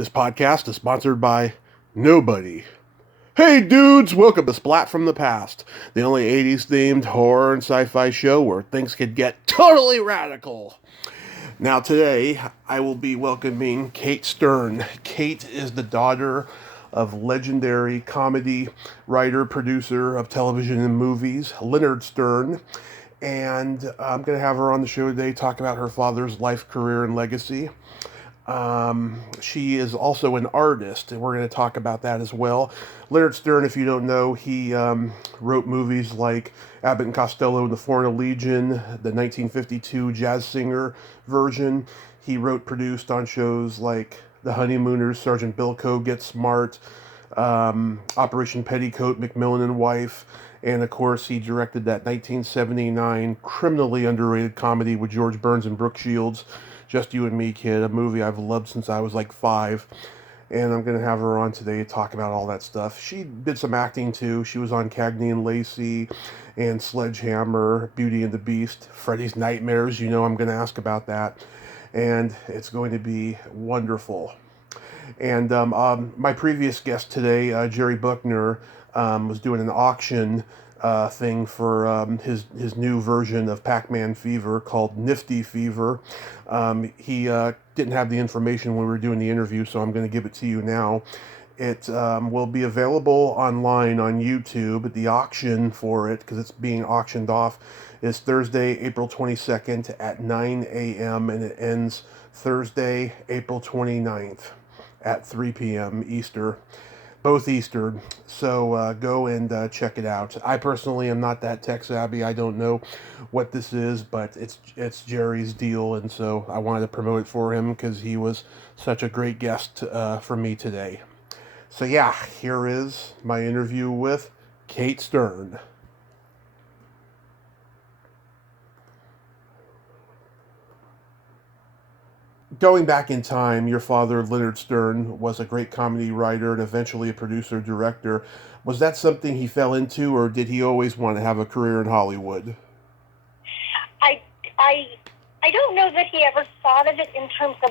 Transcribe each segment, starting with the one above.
This podcast is sponsored by nobody. Hey dudes, welcome to Splat from the Past, the only 80s themed horror and sci-fi show where things could get totally radical. Now today, I will be welcoming Kate Stern. Kate is the daughter of legendary comedy writer, producer of television and movies, Leonard Stern. And I'm going to have her on the show today talk about her father's life, career, and legacy. She is also an artist, and we're going to talk about that as well. Leonard Stern, if you don't know, he wrote movies like Abbott and Costello and the Foreign Legion, the 1952 Jazz Singer version. He wrote, produced on shows like The Honeymooners, Sergeant Bilko, Get Smart, Operation Petticoat, McMillan and Wife, and of course he directed that 1979 criminally underrated comedy with George Burns and Brooke Shields, Just You and Me, Kid, a movie I've loved since I was like 5. And I'm going to have her on today to talk about all that stuff. She did some acting too. She was on Cagney and Lacey and Sledgehammer, Beauty and the Beast, Freddy's Nightmares. You know I'm going to ask about that. And it's going to be wonderful. And my previous guest today, Jerry Buckner, was doing an auction thing for his new version of Pac-Man Fever called Nifty Fever. He didn't have the information when we were doing the interview, so I'm going to give it to you now. It will be available online on YouTube. The auction for it, because it's being auctioned off, is Thursday, April 22nd at 9 a.m. and it ends Thursday, April 29th at 3 p.m. Eastern. Both Eastern, so go and check it out. I personally am not that tech savvy. I don't know what this is, but it's Jerry's deal, and so I wanted to promote it for him because he was such a great guest for me today. So yeah, here is my interview with Kate Stern. Going back in time, your father, Leonard Stern, was a great comedy writer and eventually a producer-director. Was that something he fell into, or did he always want to have a career in Hollywood? I, I don't know that he ever thought of it in terms of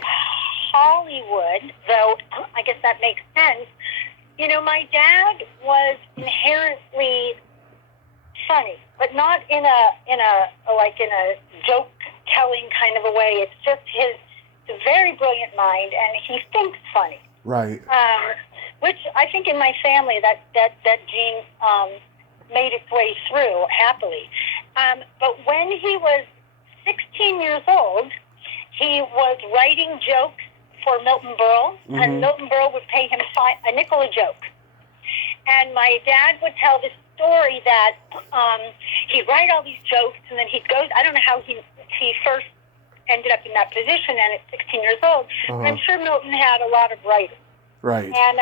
Hollywood, though I guess that makes sense. You know, my dad was inherently funny, but not in a joke-telling kind of a way. It's just his very brilliant mind, and he thinks funny. Right. Which I think in my family that gene made its way through happily. But when he was 16 years old, he was writing jokes for Milton Berle, and Milton Berle would pay him a nickel a joke. And my dad would tell this story that he'd write all these jokes, and then he'd go, I don't know how he first ended up in that position, and at 16 years old, I'm sure Milton had a lot of writing. Right. And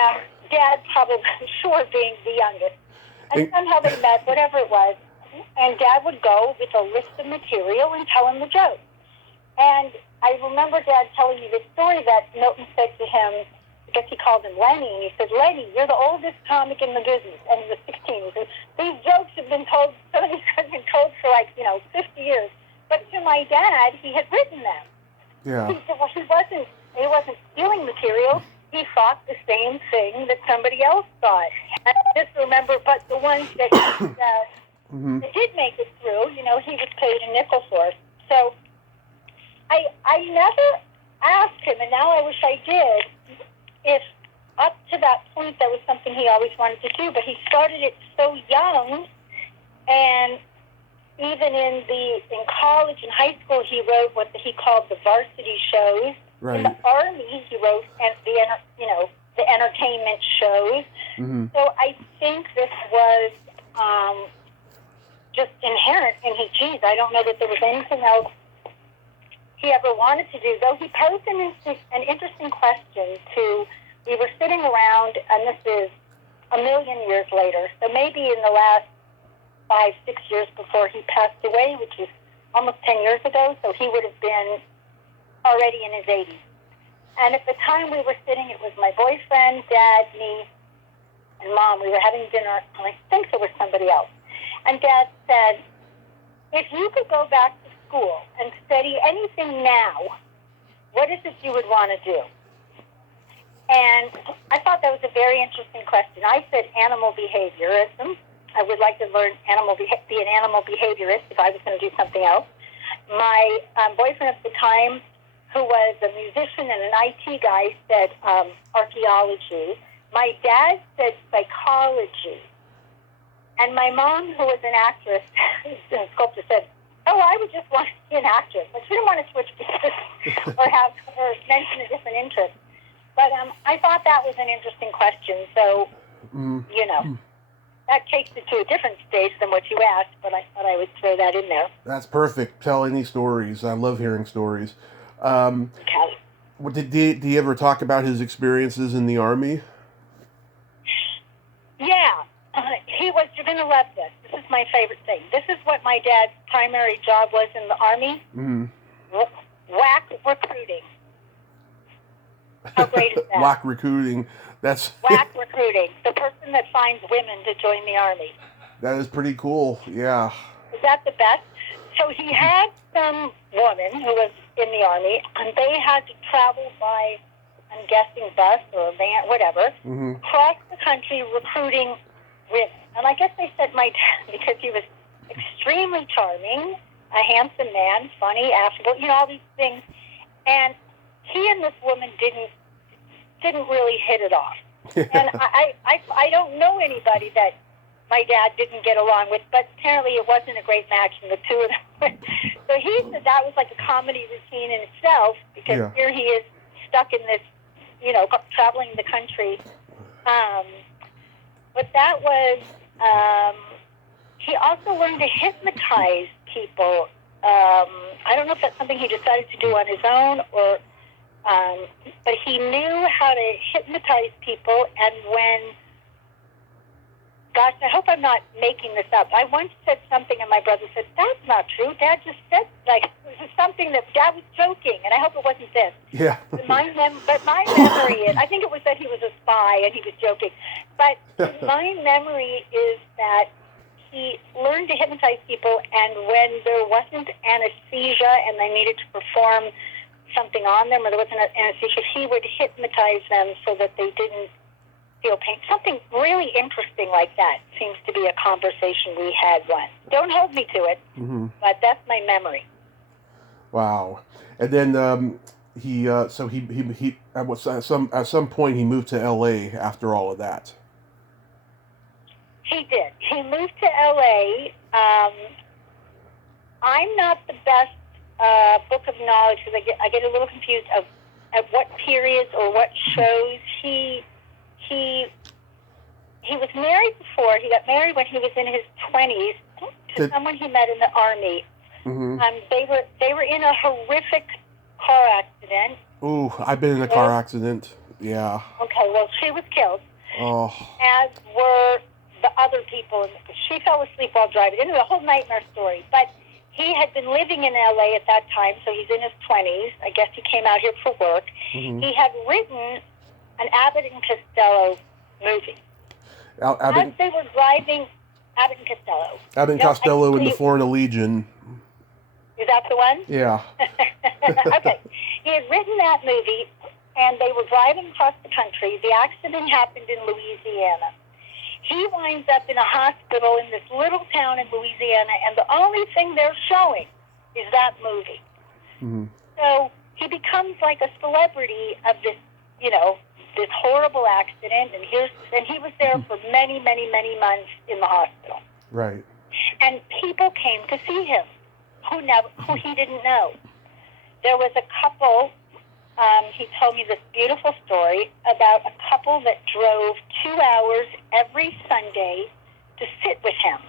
Dad probably, sure, being the youngest. And somehow they met, whatever it was, and Dad would go with a list of material and tell him the joke. And I remember Dad telling me this story that Milton said to him, I guess he called him Lenny, and he said, Lenny, you're the oldest comic in the business. And he was 16. He said, these jokes have been told, some of these have been told for 50 years. But to my dad, he had written them. Yeah. He wasn't stealing material. He thought the same thing that somebody else thought. And I just remember, but the ones that that did make it through, he was paid a nickel for. So I never asked him, and now I wish I did, if up to that point that was something he always wanted to do. But he started it so young, and even in college and high school, he wrote what he called the varsity shows. Right. In the Army, he wrote the entertainment shows. So I think this was just inherent in his genes. I don't know that there was anything else he ever wanted to do. Though he posed an interesting question we were sitting around, and this is a million years later, so maybe in the last 5-6 years before he passed away, which was almost 10 years ago, so he would have been already in his 80s. And at the time we were sitting, it was my boyfriend, Dad, me, and Mom. We were having dinner, and I think there was somebody else. And Dad said, if you could go back to school and study anything now, what is it you would want to do? And I thought that was a very interesting question. I said animal behaviorism. I would like to learn be an animal behaviorist if I was going to do something else. My boyfriend at the time, who was a musician and an IT guy, said archaeology. My dad said psychology. And my mom, who was an actress and a sculptor, said, oh, I would just want to be an actress. But she didn't want to switch business or mention a different interest. But I thought that was an interesting question. So, that takes it to a different stage than what you asked, but I thought I would throw that in there. That's perfect. Tell any stories. I love hearing stories. Okay. Did he ever talk about his experiences in the Army? Yeah. He was, you're going to love this. This is my favorite thing. This is what my dad's primary job was in the Army. Mm-hmm. Whack recruiting. How great is that? Whack recruiting. That's Whack recruiting. The person that finds women to join the Army. That is pretty cool. Yeah. Is that the best? So he had some woman who was in the Army, and they had to travel by, I'm guessing, bus or van, whatever, across the country recruiting women. And I guess they said my dad, because he was extremely charming, a handsome man, funny, affable, all these things. And he and this woman didn't really hit it off. And I don't know anybody that my dad didn't get along with, but apparently it wasn't a great match in the two of them. So he said that was like a comedy routine in itself, because here he is stuck in this, traveling the country. But that was, he also learned to hypnotize people. I don't know if that's something he decided to do on his own or, but he knew how to hypnotize people. And when, gosh, I hope I'm not making this up. I once said something and my brother said, that's not true. Dad just said, this is something that Dad was joking. And I hope it wasn't this. Yeah. But my memory is, I think it was that he was a spy and he was joking. But my memory is that he learned to hypnotize people, and when there wasn't anesthesia and they needed to perform something on them, or there wasn't anesthesia, he would hypnotize them so that they didn't feel pain. Something really interesting like that seems to be a conversation we had once. Don't hold me to it, but that's my memory. Wow. And then he at some point he moved to L.A. after all of that. He did. He moved to L.A. I'm not the best book of knowledge, because I get a little confused of at what periods or what shows he was married before. He got married when he was in his 20s to someone he met in the Army. They were in a horrific car accident. Ooh, I've been in a car accident. Yeah. Okay, well, she was killed. Oh. As were the other people. She fell asleep while driving. It was a whole nightmare story. But he had been living in L.A. at that time, so he's in his 20s. I guess he came out here for work. He had written an Abbott and Costello movie. As they were driving, Abbott and Costello. Abbott and Costello in the Foreign Legion. Is that the one? Yeah. Okay. He had written that movie, and they were driving across the country. The accident happened in Louisiana. He winds up in a hospital in this little town in Louisiana, and the only thing they're showing is that movie. So he becomes like a celebrity of this, this horrible accident, and he was there for many, many, many months in the hospital. Right. And people came to see him who he didn't know. There was a couple. He told me this beautiful story about a couple that drove 2 hours every Sunday to sit with him.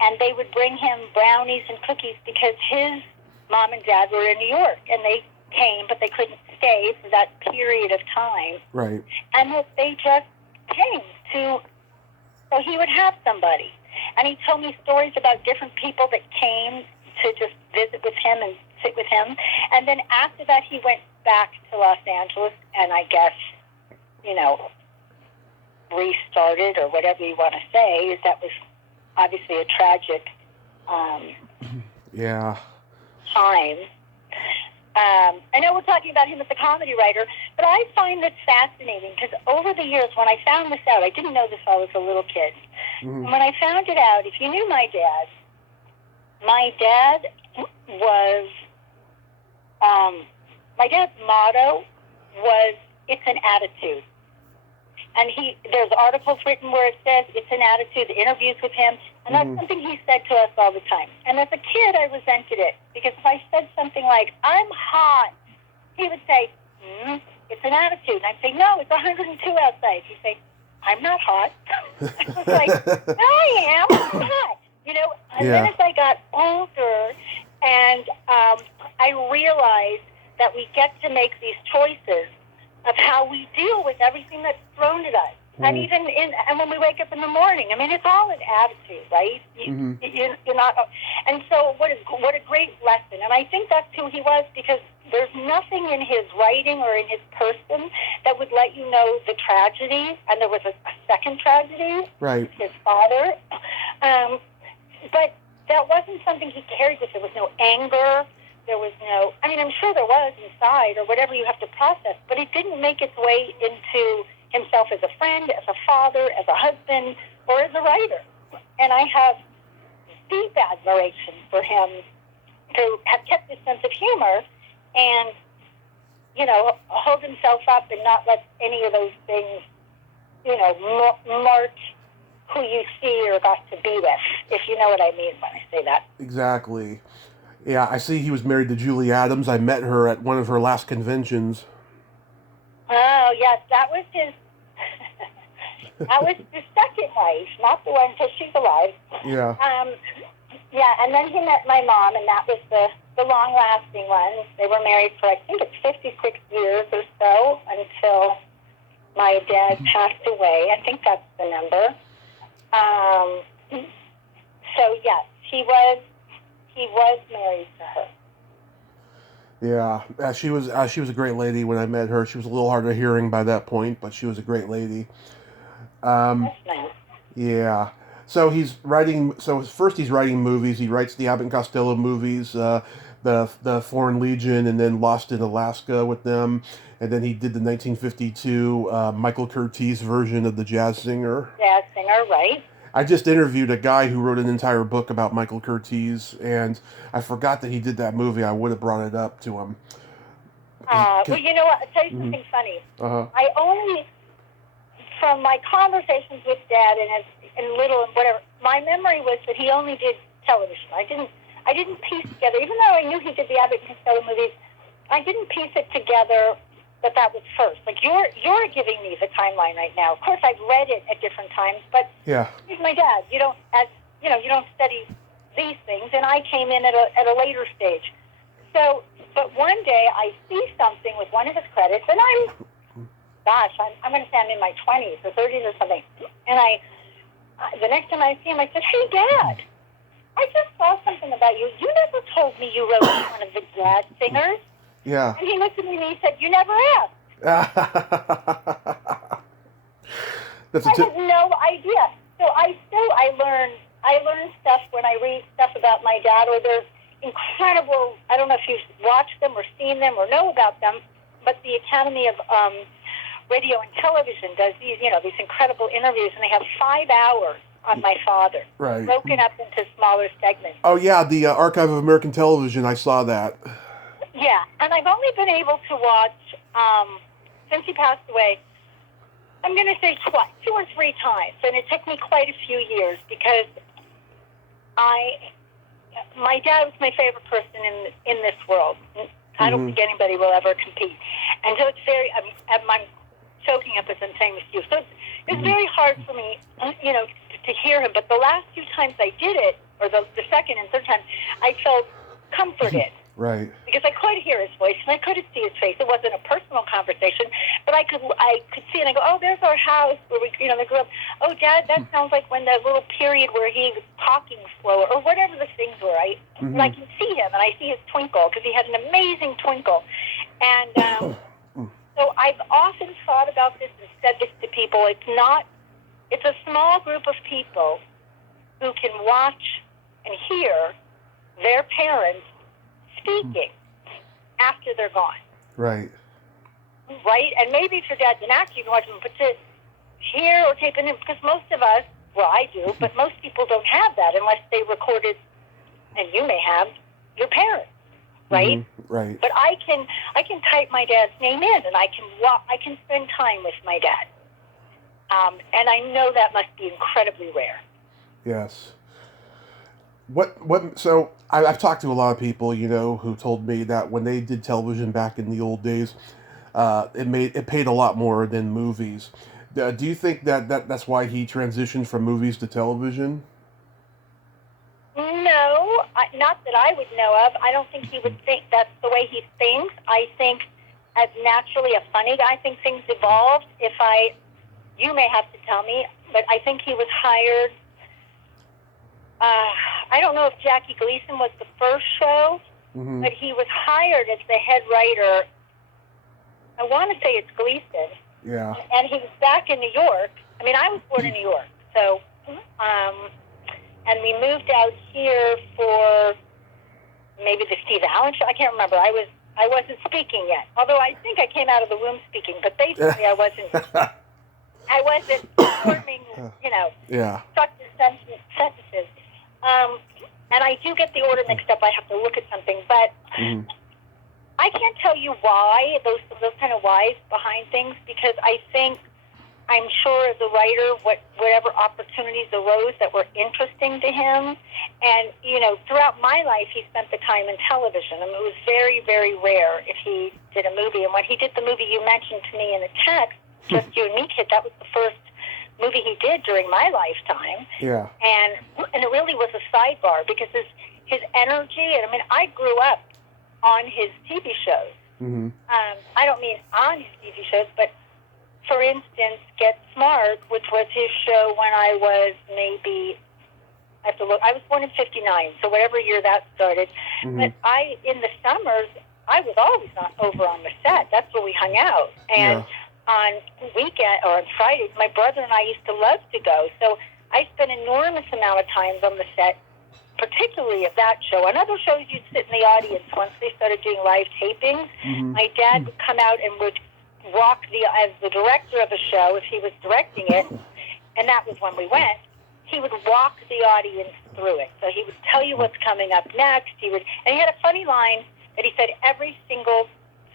And they would bring him brownies and cookies because his mom and dad were in New York. And they came, but they couldn't stay for that period of time. Right. And that they just came to, so he would have somebody. And he told me stories about different people that came to just visit with him and sit with him. And then after that, he went back to Los Angeles and I guess, restarted, or whatever you want to say. That was obviously a tragic time. I know we're talking about him as a comedy writer, but I find this fascinating because over the years, when I found this out, I didn't know this when I was a little kid. Mm-hmm. And when I found it out, if you knew my dad was, my dad's motto was, it's an attitude. And there's articles written where it says it's an attitude, the interviews with him, and that's something he said to us all the time. And as a kid, I resented it, because if I said something like, I'm hot, he would say, it's an attitude. And I'd say, no, it's 102 outside. He'd say, I'm not hot. I was like, no, I am. I'm hot. And then as I got older, and I realized that we get to make these choices of how we deal with everything that's thrown at us. And even and when we wake up in the morning, I mean, it's all an attitude, right? You're not, and so what a great lesson. And I think that's who he was, because there's nothing in his writing or in his person that would let you know the tragedy. And there was a second tragedy, right? His father, but that wasn't something he carried with. There was no anger. There was no, I mean, I'm sure there was inside, or whatever you have to process, but it didn't make its way into himself as a friend, as a father, as a husband, or as a writer. And I have deep admiration for him to have kept this sense of humor and, hold himself up and not let any of those things, mark who you see or got to be with, if you know what I mean when I say that. Exactly. Yeah, I see he was married to Julie Adams. I met her at one of her last conventions. Oh, yes, that was his second wife, not the one till she's alive. Yeah. And then he met my mom, and that was the long-lasting one. They were married for, I think it's 56 years or so, until my dad passed away. I think that's the number. So, yes, he was married to her. Yeah, she was a great lady when I met her. She was a little hard of hearing by that point, but she was a great lady. That's nice. Yeah. So he's writing. So first he's writing movies. He writes the Abbott and Costello movies, the Foreign Legion, and then Lost in Alaska with them. And then he did the 1952 Michael Curtiz version of the Jazz Singer. Jazz Singer, right? I just interviewed a guy who wrote an entire book about Michael Curtiz, and I forgot that he did that movie. I would have brought it up to him. Well, you know what? I'll tell you something funny. I only, from my conversations with Dad and Little and whatever, my memory was that he only did television. I didn't piece together, even though I knew he did the Abbott and Costello movies, I didn't piece it together that was first. Like, you're giving me the timeline right now. Of course, I've read it at different times, but he's my dad. You don't study these things, and I came in at a later stage. So, but one day I see something with one of his credits, and I'm going to say I'm in my 20s or 30s or something. And the next time I see him, I said, "Hey, Dad, I just saw something about you. You never told me you wrote one of the Jazz Singers." Yeah. And he looked at me and he said, "You never asked." I had no idea. So I learn stuff when I read stuff about my dad, or there's incredible, I don't know if you've watched them or seen them or know about them, but the Academy of Radio and Television does these incredible interviews, and they have 5 hours on my father, right, broken up into smaller segments. Oh yeah, the Archive of American Television, I saw that. Yeah, and I've only been able to watch, since he passed away, I'm going to say 2 or 3 times, and it took me quite a few years, because my dad was my favorite person in this world. I don't think anybody will ever compete. And so it's I'm choking up as I'm saying this to you. So it's very hard for me, to hear him. But the last 2 times I did it, or the second and third time, I felt comforted. Right. Because I could hear his voice and I could see his face. It wasn't a personal conversation, but I could see it and I go, "Oh, there's our house where we, they grew up. Oh, Dad, that sounds like when that little period where he was talking slower," or whatever the things were. And I can see him and I see his twinkle, because he had an amazing twinkle. And so I've often thought about this and said this to people. It's a small group of people who can watch and hear their parents speaking. after they're gone. Right. Right? And maybe if your dad's an actor, you can watch them, but to hear or tape in, because most of us, well, I do, but most people don't have that unless they recorded, and you may have, your parents, right? Mm-hmm. Right. But I can type my dad's name in, and I can spend time with my dad. And I know that must be incredibly rare. Yes. So I've talked to a lot of people, who told me that when they did television back in the old days, it paid a lot more than movies. Do you think that's why he transitioned from movies to television? No, not that I would know of. I don't think he would think that's the way he thinks. I think, as naturally a funny guy, I think things evolved. You may have to tell me, but I think he was hired. I don't know if Jackie Gleason was the first show, Mm-hmm. but he was hired as the head writer. I want to say it's Gleason. Yeah. And he was back in New York. I mean, I was born in New York, so, and we moved out here for maybe the Steve Allen show. I can't remember. I wasn't speaking yet, although I think I came out of the womb speaking. But basically, I wasn't forming, Yeah. structured sentences. And I do get the order mixed up. I have to look at something, but. Mm-hmm. I can't tell you why, those kind of whys behind things, because I'm sure as a writer, whatever opportunities arose that were interesting to him. And, throughout my life, he spent the time in television. I mean, it was very, very rare if he did a movie. And when he did the movie you mentioned to me in the text, Just You and Me Kid, that was the first movie he did during my lifetime. Yeah. And it really was a sidebar because his energy, and I mean, I grew up on his TV shows. Mm-hmm. I don't mean on his TV shows, but for instance, Get Smart, which was his show when I was maybe, I have to look, I was born in 59, so whatever year that started. Mm-hmm. But in the summers, I was always over on the set. That's where we hung out. And on weekend or on Fridays, my brother and I used to love to go. So I spent an enormous amount of time on the set, particularly of that show. On other shows, you'd sit in the audience. Once they started doing live tapings, Mm-hmm. my dad would come out and would walk as the director of the show, if he was directing it, and that was when we went, he would walk the audience through it. So he would tell you what's coming up next. And he had a funny line that he said every single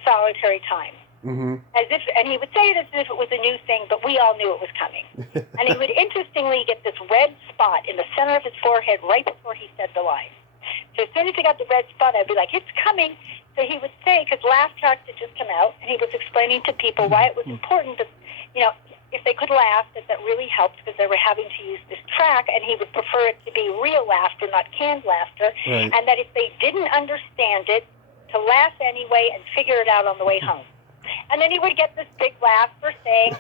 solitary time. Mm-hmm. And he would say it as if it was a new thing, but we all knew it was coming. And he would interestingly get this red spot in the center of his forehead right before he said the line. So as soon as he got the red spot, I'd be like, it's coming. So he would say, because laugh tracks had just come out, and he was explaining to people why it was important that, if they could laugh, that really helped because they were having to use this track, and he would prefer it to be real laughter, not canned laughter, Right. and that if they didn't understand it, to laugh anyway and figure it out on the way home. And then he would get this big laugh for saying,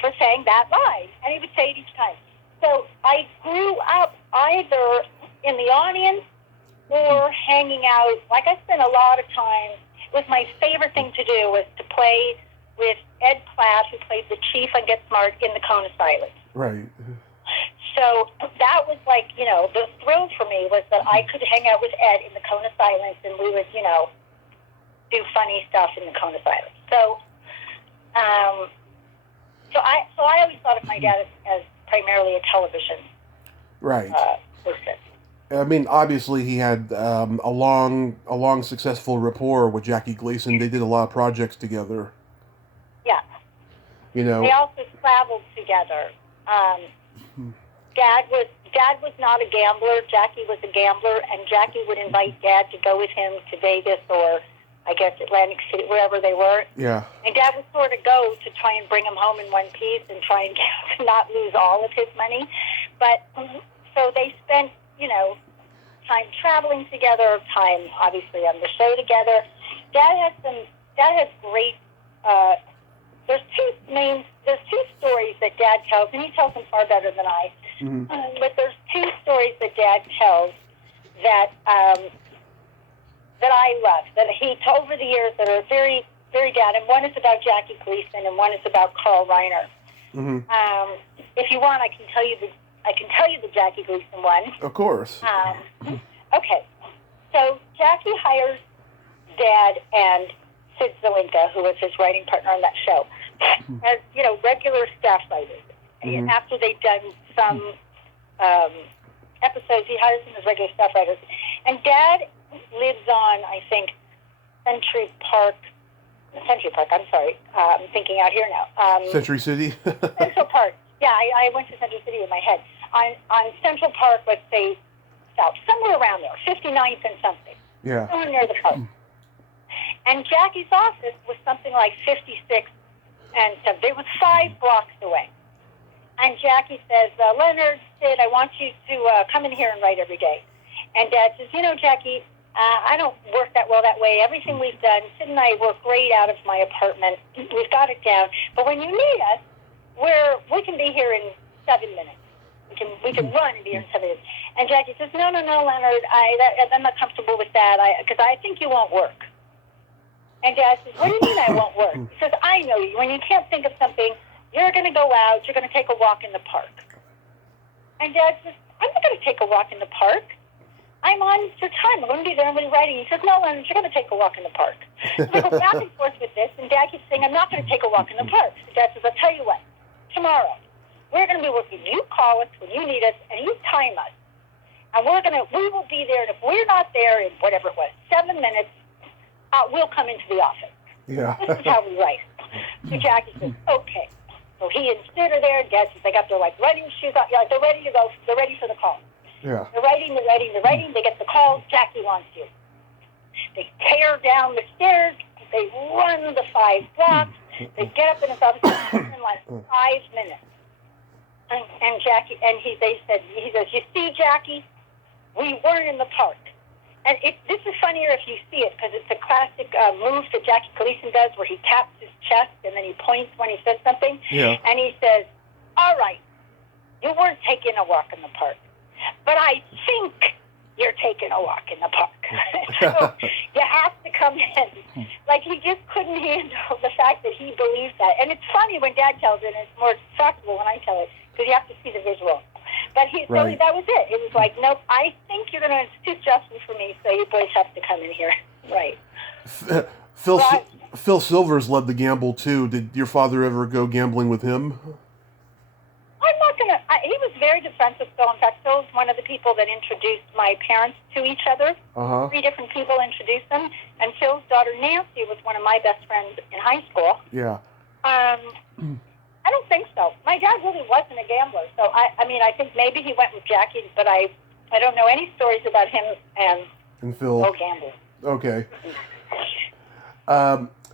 for saying that line. And he would say it each time. So I grew up either in the audience or hanging out. Like I spent a lot of time. It was my favorite thing to do was to play with Ed Platt, who played the chief on Get Smart in the Cone of Silence. Right. So that was like, the thrill for me was that I could hang out with Ed in the Cone of Silence, and we would, do funny stuff in the Cone of Silence. So, so I always thought of my dad as primarily a television Right. person. I mean, obviously, he had a long, successful rapport with Jackie Gleason. They did a lot of projects together. Yeah. They also traveled together. Dad was not a gambler. Jackie was a gambler, and Jackie would invite Dad to go with him to Vegas or, I guess, Atlantic City, wherever they were. Yeah. And Dad would sort of go to try and bring him home in one piece and try and not lose all of his money. But so they spent, time traveling together, time obviously on the show together. Dad has great. There's two stories that Dad tells, and he tells them far better than I. Mm-hmm. But there's two stories that Dad tells that that I love, that he told over the years that are very, very Dad. And one is about Jackie Gleason, and one is about Carl Reiner. Mm-hmm. If you want, I can tell you the Jackie Gleason one. Of course. Okay. So Jackie hires Dad and Sid Zelinka, who was his writing partner on that show, as, regular staff writers. Mm-hmm. After they'd done some episodes, he hires them as regular staff writers. And Dad lives on, I think, Century Park, I'm sorry. I'm thinking out here now. Century City? Central Park. Yeah, I went to Century City in my head. On Central Park, let's say, south, somewhere around there, 59th and something. Yeah. Somewhere near the park. And Jackie's office was something like 56 and 7. It was 5 blocks away. And Jackie says, Leonard, Sid, I want you to come in here and write every day. And Dad says, Jackie, I don't work that well that way. Everything we've done, Sid and I work great out of my apartment. We've got it down. But when you need us, we can be here in 7 minutes. We can run and be here in 7 minutes. And Jackie says, no, Leonard, I'm not comfortable with that because I think you won't work. And Dad says, what do you mean I won't work? He says, I know you. When you can't think of something, you're going to go out, you're going to take a walk in the park. And Dad says, I'm not going to take a walk in the park. I'm on for time. I'm going to be there. I'm going to be writing. He says, no, Leonard, you're going to take a walk in the park. So they go back and forth with this, and Dad keeps saying, I'm not going to take a walk in the park. So Dad says, I'll tell you what. Tomorrow, we're going to be working. You call us when you need us, and you time us. And we will be there. And if we're not there in whatever it was, 7 minutes, we'll come into the office. Yeah. This is how we write. So Jackie says, okay. So he and Sid are there. Dad says, they got their running shoes on. Yeah, they're ready to go. They're ready for the call. Yeah. They're writing. They get the call. Jackie wants you. They tear down the stairs. They run the 5 blocks. They get up in his office in like 5 minutes. And Jackie, and he says, you see, Jackie, we weren't in the park. And this is funnier if you see it, because it's a classic move that Jackie Gleason does where he taps his chest and then he points when he says something. Yeah. And he says, all right, you weren't taking a walk in the park, but I think you're taking a walk in the park. So you have to come in. Like, he just couldn't handle the fact that he believes that. And it's funny when Dad tells it, and it's more shockable when I tell it, because you have to see the visual. But so that was it. It was like, nope, I think you're going to institute justice for me, so you boys have to come in here. Right. Phil Silvers led the gamble, too. Did your father ever go gambling with him? I'm not going to... He was very defensive, Phil. In fact, Phil's one of the people that introduced my parents to each other. Uh-huh. 3 different people introduced them. And Phil's daughter, Nancy, was one of my best friends in high school. Yeah. I don't think so. My dad really wasn't a gambler. So, I think maybe he went with Jackie, but I don't know any stories about him and Phil. No gambling. Okay.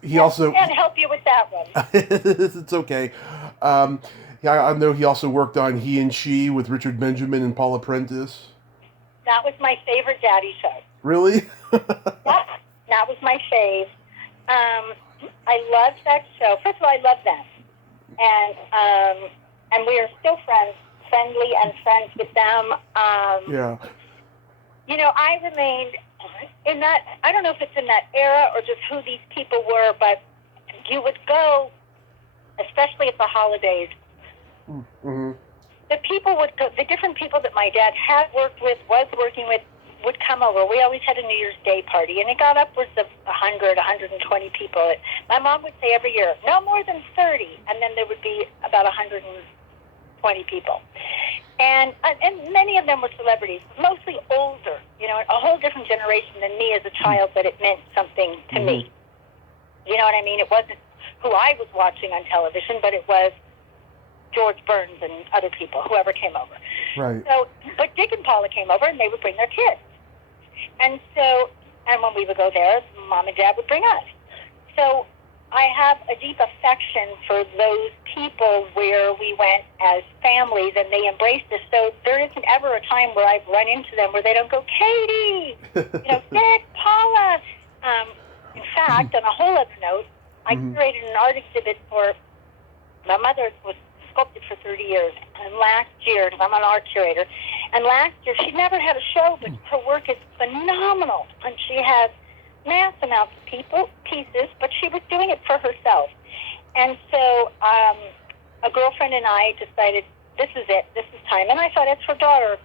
He also... I can't help you with that one. It's okay. I know he also worked on He and She with Richard Benjamin and Paula Prentice. That was my favorite daddy show. Really? That was my fave. I loved that show. First of all, I love them. And we are still friendly and friends with them. Yeah. I remained in that, I don't know if it's in that era or just who these people were, but you would go, especially at the holidays, mm-hmm. The different people that my dad had worked with, was working with, would come over. We always had a New Year's Day party, and it got upwards of 100, 120 people. My mom would say every year, no more than 30, and then there would be about 120 people. And many of them were celebrities, mostly older, a whole different generation than me as a child, but it meant something to mm-hmm. me. You know what I mean? It wasn't who I was watching on television, but it was George Burns and other people, whoever came over. Right. So, but Dick and Paula came over, and they would bring their kids. And when we would go there, Mom and Dad would bring us. So I have a deep affection for those people where we went as families, and they embraced us. So there isn't ever a time where I've run into them where they don't go, Katie, Dick, Paula. In fact, on a whole other note, I curated an art exhibit for my mother was sculpted for 30 years. And last year, because I'm an art curator, and last year she never had a show, but her work is phenomenal. And she has mass amounts of pieces, but she was doing it for herself. And so a girlfriend and I decided, this is it, this is time. And I thought, it's her daughter.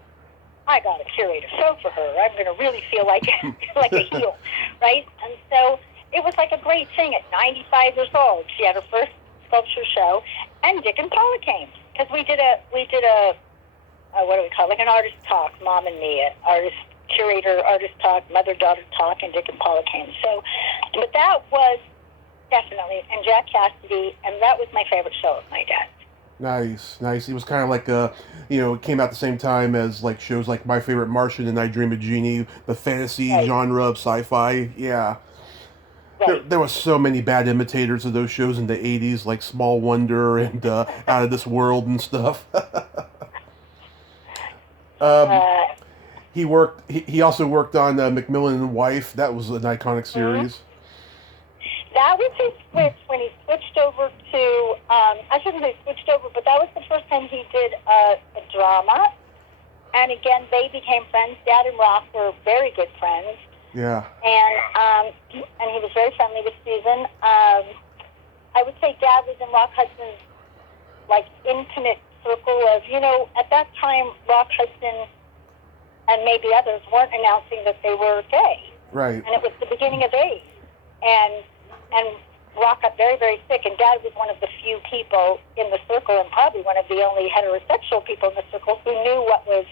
I got to curate a show for her. I'm going to really feel like like a heel, right? And so it was like a great thing. At 95 years old, she had her first sculpture show, and Dick and Paula came because we did a what do we call it? Like an artist talk, Mom and me, artist curator, artist talk, mother-daughter talk, and Dick and Paula came. So, but that was definitely, and Jack Cassidy, and that was my favorite show of my dad. Nice, nice. It was kind of like it came out the same time as like shows like My Favorite Martian and I Dream of Jeannie, the fantasy genre of sci-fi. Yeah. Right. There was so many bad imitators of those shows in the 80s, like Small Wonder and Out of This World and stuff. He also worked on Macmillan and Wife. That was an iconic series. That was his switch when he switched over to, I shouldn't say switched over, but that was the first time he did a drama. And again, they became friends. Dad and Rock were very good friends. Yeah. And he was very friendly with Susan. I would say Dad was in Rock Hudson's, like, intimate circle of, at that time, Rock Hudson and maybe others weren't announcing that they were gay. Right. And it was the beginning of AIDS. And Rock got very, very sick, and Dad was one of the few people in the circle, and probably one of the only heterosexual people in the circle who knew what was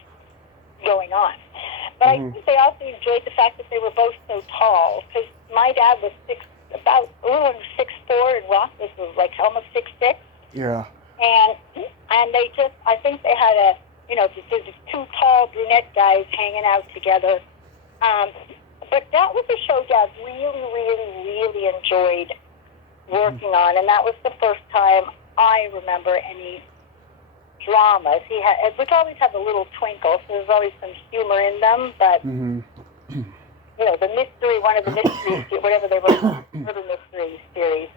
going on. But I think they also enjoyed the fact that they were both so tall, because my dad was about a little under 6'4", and Rock was like almost 6'6". Yeah. And they just, I think they had these two tall brunette guys hanging out together. But that was a show Dad really, really, really enjoyed working on, and that was the first time I remember any dramas. Which always had a little twinkle, so there's always some humor in them, but, the mystery, one of the mysteries, whatever they were, murder mystery series,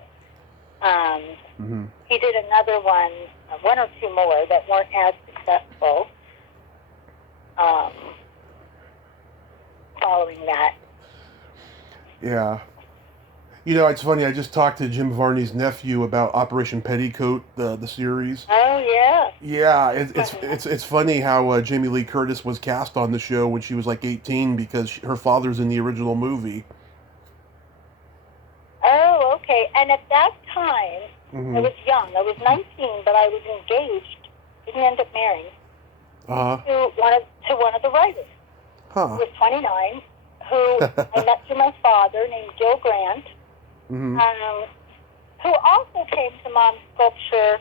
he did another one or two more that weren't as successful following that. Yeah. It's funny, I just talked to Jim Varney's nephew about Operation Petticoat, the series. Oh, yeah. Yeah, it's funny how Jamie Lee Curtis was cast on the show when she was like 18 because her father's in the original movie. Oh, okay. And at that time, I was young. I was 19, but I was engaged. Didn't end up marrying. To one of the writers. Who was 29, who I met through my father, named Gil Grant, who also came to Mom's Sculpture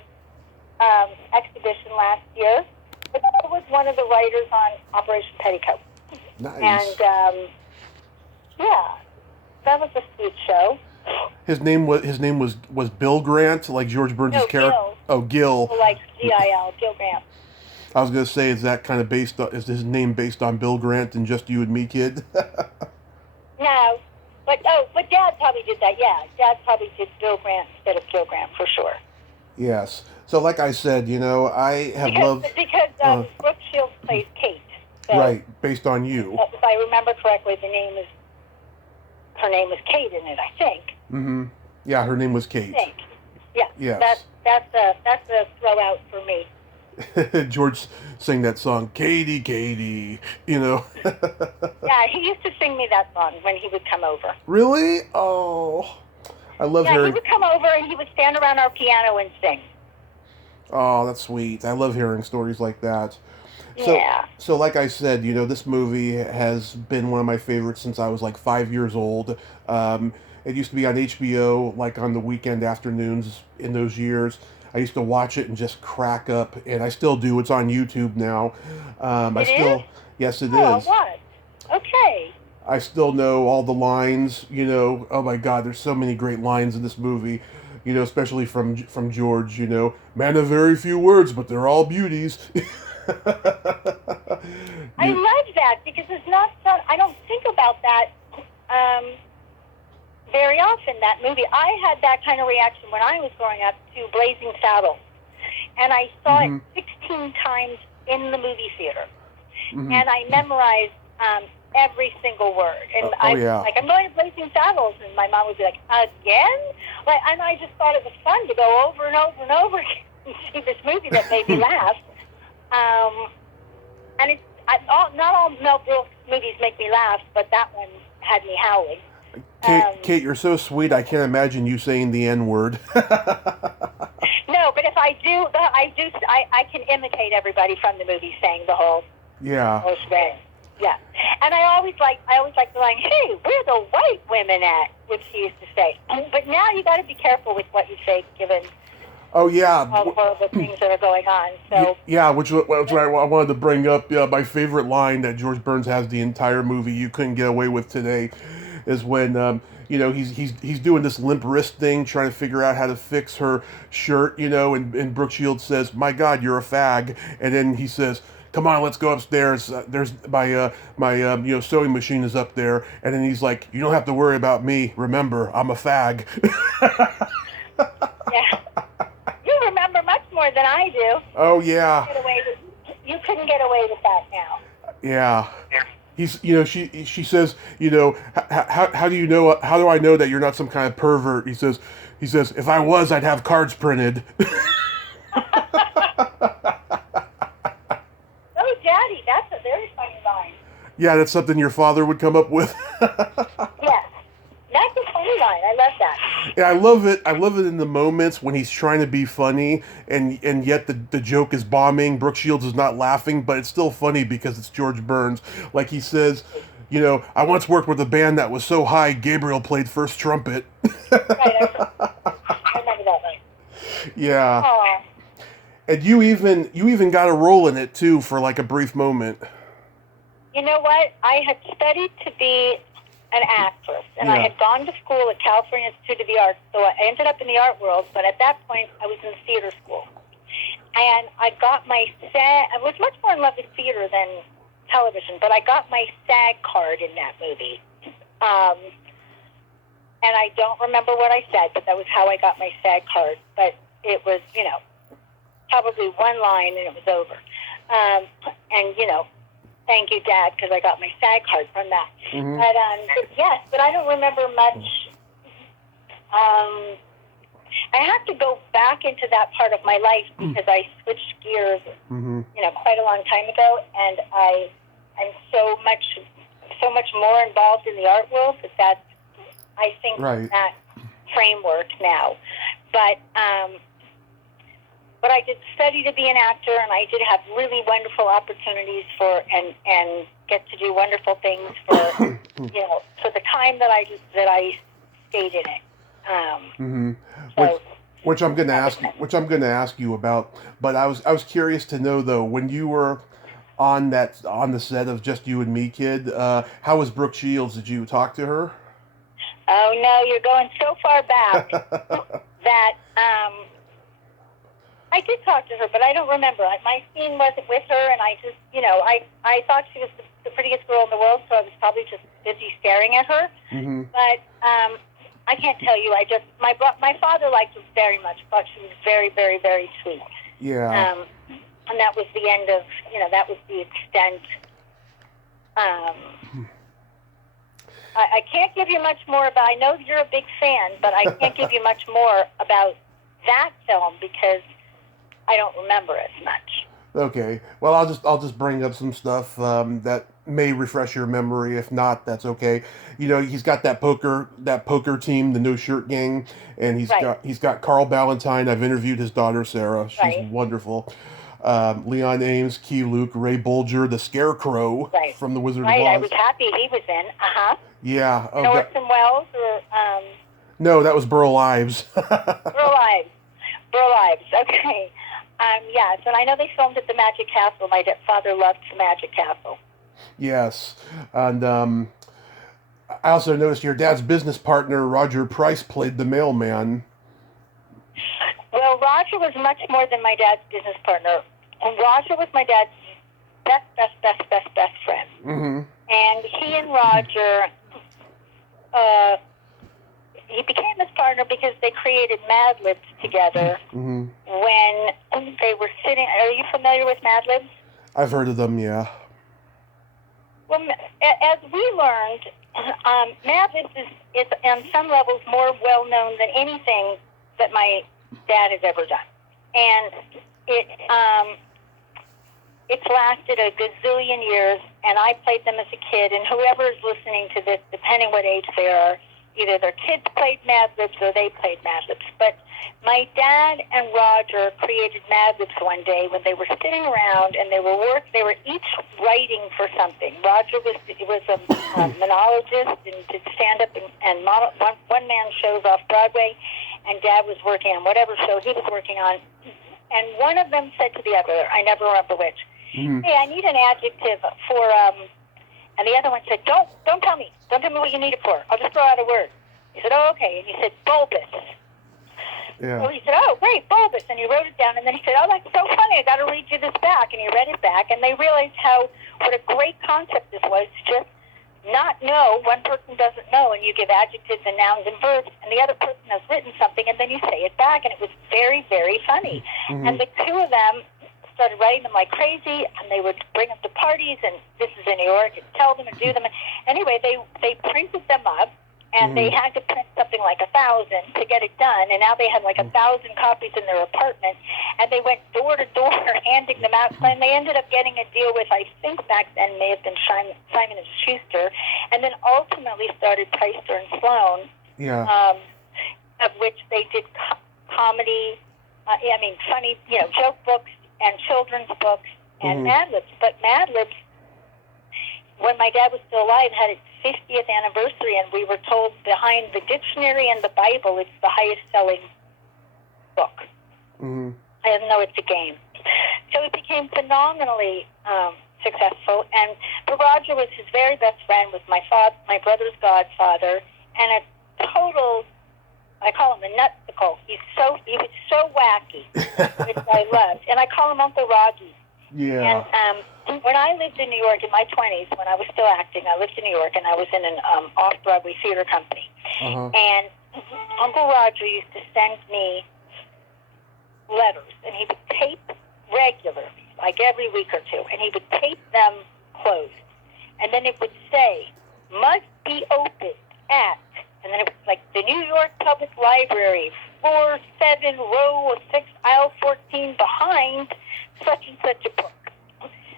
exhibition last year. But he was one of the writers on Operation Petticoat. Nice. And, that was a sweet show. His name was Bill Grant, like George Burns' character. Gil. Oh, Gil. Like Gil, Gil Grant. I was gonna say, is that kind of is his name based on Bill Grant and Just You and Me, Kid? No, but Dad probably did that. Yeah, Dad probably did Bill Grant instead of Gil Grant for sure. Yes. So, like I said, I have loved because Brooke Shields plays Kate. So, right, based on you. If I remember correctly, her name was Kate in it, I think. Yeah, her name was Kate. I think. Yeah. Yes. That's a throw out for me. George sang that song, Katie, Katie, Yeah, he used to sing me that song when he would come over. Really? Oh, I love hearing... Yeah, he would come over and he would stand around our piano and sing. Oh, that's sweet. I love hearing stories like that. So like I said, this movie has been one of my favorites since I was like 5 years old. It used to be on HBO, like on the weekend afternoons in those years. I used to watch it and just crack up, and I still do. It's on YouTube now. Yes, it is. What? Okay. I still know all the lines. Oh my God, there's so many great lines in this movie. Especially from George. Man of very few words, but they're all beauties. I love that because it's not. I don't think about that very often, that movie. I had that kind of reaction when I was growing up to Blazing Saddles. And I saw it 16 times in the movie theater. And I memorized every single word. And I'm going to Blazing Saddles. And my mom would be like, again? And I just thought it was fun to go over and over and over again and see this movie that made me laugh. And not all Mel Brooks movies make me laugh, but that one had me howling. Kate, you're so sweet. I can't imagine you saying the N-word. No, but if I do, I can imitate everybody from the movie saying the whole thing. Yeah, and I always like the line, "Hey, where the white women at?" which she used to say. But now you got to be careful with what you say, given all the horrible things that are going on. So which I wanted to bring up. My favorite line that George Burns has the entire movie, "You couldn't get away with today," is when he's doing this limp wrist thing, trying to figure out how to fix her shirt, and Brooke Shields says, "My God, you're a fag," and then he says, "Come on, let's go upstairs. There's my sewing machine is up there." And then he's like, "You don't have to worry about me. Remember, I'm a fag." Yeah, you remember much more than I do. Oh yeah. You couldn't get away with that now. Yeah. He's, she says, how do you know? How do I know that you're not some kind of pervert? He says, if I was, I'd have cards printed. Oh, Daddy, that's a very funny line. Yeah, that's something your father would come up with. Yes, that's a funny line. I love that. Yeah, I love it. I love it in the moments when he's trying to be funny, and yet the joke is bombing. Brooke Shields is not laughing, but it's still funny because it's George Burns. Like he says, I once worked with a band that was so high, Gabriel played first trumpet. Right, I remember that line. Yeah. Aww. And you even got a role in it too for like a brief moment. You know what? I had studied to be an actress, and I had gone to school at California Institute of the Arts, so I ended up in the art world, but at that point I was in theater school. And I got my SAG, I was much more in love with theater than television, but I got my SAG card in that movie. And I don't remember what I said, but that was how I got my SAG card. But it was, probably one line and it was over. And, thank you, Dad, because I got my SAG card from that. Mm-hmm. But, yes, but I don't remember much. I have to go back into that part of my life because I switched gears, quite a long time ago, and I'm so much more involved in the art world that I think that framework now. But I did study to be an actor, and I did have really wonderful opportunities and get to do wonderful things for for the time that I stayed in it. Which I'm going to ask you about. But I was curious to know though, when you were on the set of Just You and Me, Kid, how was Brooke Shields? Did you talk to her? Oh no, you're going so far back that I did talk to her, but I don't remember. My scene wasn't with her, and I just, I thought she was the prettiest girl in the world, so I was probably just busy staring at her. Mm-hmm. But I can't tell you. My father liked her very much. Thought she was very, very, very sweet. Yeah. And that was the end of, that was the extent. I can't give you much more about. I know you're a big fan, but I can't give you much more about that film because I don't remember as much. Okay. Well, I'll just bring up some stuff that may refresh your memory. If not, that's okay. He's got that poker team, the No Shirt Gang, and he's got Carl Ballantyne. I've interviewed his daughter Sarah. She's wonderful. Leon Ames, Key Luke, Ray Bolger, the Scarecrow from The Wizard of Oz. I was happy he was in. Yeah. Oh, Orson Welles or No, that was Burl Ives. Burl Ives. Okay. Yes, and I know they filmed at the Magic Castle. My father loved the Magic Castle. Yes, and I also noticed your dad's business partner, Roger Price, played the mailman. Well, Roger was much more than my dad's business partner. And Roger was my dad's best friend. Mm-hmm. And he and Roger, he became his partner because they created Mad Libs together when they were sitting. Are you familiar with Mad Libs? I've heard of them, yeah. Well, as we learned, Mad Libs is on some levels more well-known than anything that my dad has ever done. And it's lasted a gazillion years, and I played them as a kid, and whoever is listening to this, depending what age they are, either their kids played Mad Libs or they played Mad Libs. But my dad and Roger created Mad Libs one day when they were sitting around and they were each writing for something. Roger was a monologist and did stand-up and one-man shows off Broadway, and Dad was working on whatever show he was working on. And one of them said to the other, I never remember which, hey, I need an adjective for, and the other one said, don't tell me. Don't tell me what you need it for. I'll just throw out a word. He said, oh, okay. And he said, bulbous. Yeah. So he said, oh, great, bulbous. And he wrote it down. And then he said, oh, that's so funny. I got to read you this back. And he read it back. And they realized what a great concept this was, just not know. One person doesn't know, and you give adjectives and nouns and verbs, and the other person has written something, and then you say it back. And it was very, very funny. And the two of them started writing them like crazy, and they would bring them to parties, and this is in New York, and tell them and do them. And anyway, they printed them up, and they had to print something like 1,000 to get it done, and now they had like 1,000 copies in their apartment, and they went door to door handing them out, and they ended up getting a deal with, I think back then may have been Simon & Schuster, and then ultimately started Price Stern Sloan, of which they did comedy, funny, joke books and children's books and Mad Libs. But Mad Libs, when my dad was still alive, had its 50th anniversary, and we were told behind the dictionary and the Bible, it's the highest-selling book. I didn't know it's a game. So it became phenomenally successful, but Roger was his very best friend, was my brother's godfather, and a total, I call him a nutsicle. He was so wacky, which I loved. And I call him Uncle Roggy. Yeah. And when I lived in New York in my 20s, when I was still acting, I lived in New York, and I was in an off-Broadway theater company. And Uncle Roger used to send me letters, and he would tape regularly, like every week or two, and he would tape them closed. And then it would say, must be opened at, and then it was like the New York Public Library, floor 7, row 6, aisle 14, behind such and such a book.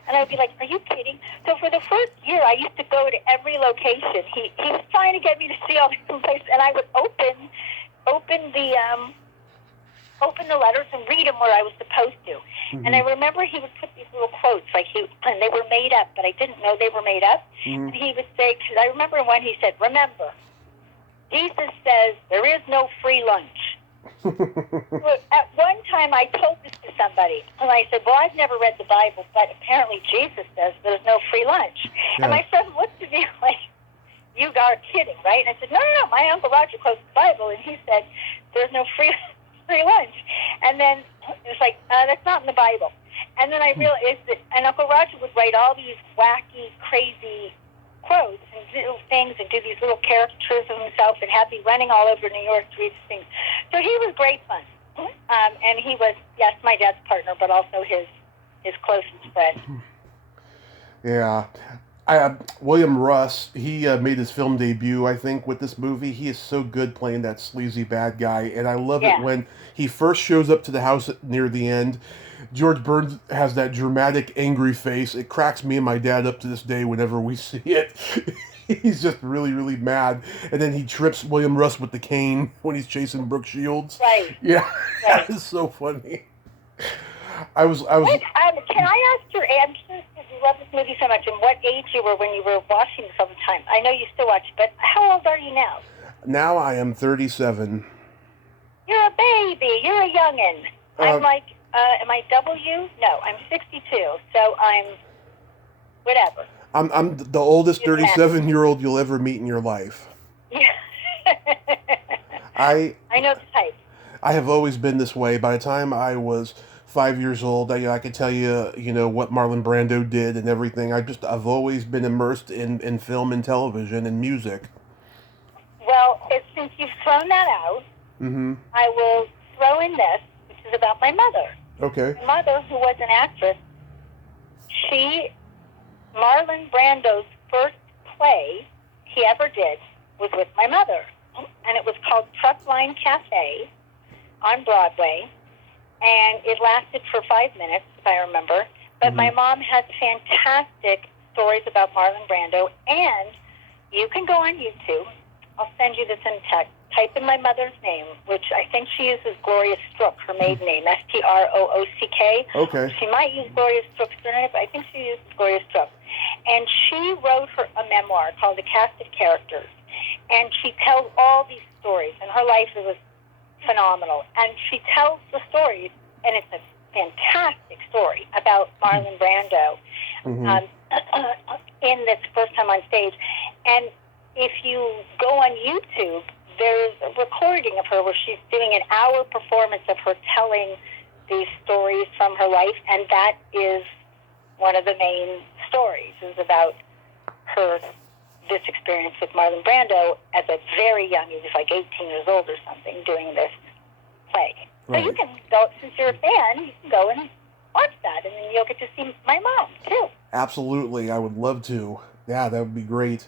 And I would be like, are you kidding? So for the first year, I used to go to every location. He was trying to get me to see all these places, and I would open the letters and read them where I was supposed to. And I remember he would put these little quotes, and they were made up, but I didn't know they were made up. And he would say, because I remember when he said, remember, Jesus says there is no free lunch. Well, at one time I told this to somebody, and I said, well, I've never read the Bible, but apparently Jesus says there's no free lunch. Yeah. And my friend looked at me like, you are kidding, right? And I said, no, my Uncle Roger quotes the Bible, and he said there's no free lunch. And then it was like, that's not in the Bible. And then I realized that, and Uncle Roger would write all these wacky, crazy quotes and little things and do these little caricatures of himself and have me running all over New York to read things. So he was great fun. And he was, yes, my dad's partner, but also his closest friend. Yeah. William Russ, he made his film debut, I think, with this movie. He is so good playing that sleazy bad guy, and I love it when he first shows up to the house near the end. George Burns has that dramatic, angry face. It cracks me and my dad up to this day whenever we see it. He's just really, really mad. And then he trips William Russ with the cane when he's chasing Brooke Shields. Right. Yeah, right. That is so funny. I was. Can I ask your age? You love this movie so much, and what age you were when you were watching this all the time? I know you still watch it, but how old are you now? Now I am 37. You're a baby. You're a youngin'. I'm like, am I W? No, I'm 62, so I'm whatever. I'm the oldest 37-year-old you'll ever meet in your life. Yeah. I know the type. I have always been this way. By the time I was 5 years old, I could tell you, what Marlon Brando did and everything. I've always been immersed in film and television and music. Well, since you've thrown that out, I will throw in this, which is about my mother. Okay. My mother, who was an actress, Marlon Brando's first play he ever did was with my mother, and it was called Truckline Cafe on Broadway, and it lasted for 5 minutes, if I remember, But my mom has fantastic stories about Marlon Brando, and you can go on YouTube. I'll send you this in text. Type in my mother's name, which I think she uses Gloria Strook, her maiden name, Stroock. Okay. She might use Gloria Strook's surname, but I think she uses Gloria Strook. And she wrote a memoir called The Cast of Characters. And she tells all these stories, and her life was phenomenal. And she tells the stories, and it's a fantastic story about Marlon Brando in this first time on stage. And if you go on YouTube, there's a recording of her where she's doing an hour performance of her telling these stories from her life, and that is one of the main stories, is about this experience with Marlon Brando as a very young age, like 18 years old or something, doing this play. Right. So you can go, since you're a fan, you can go and watch that, and then you'll get to see my mom, too. Absolutely, I would love to. Yeah, that would be great.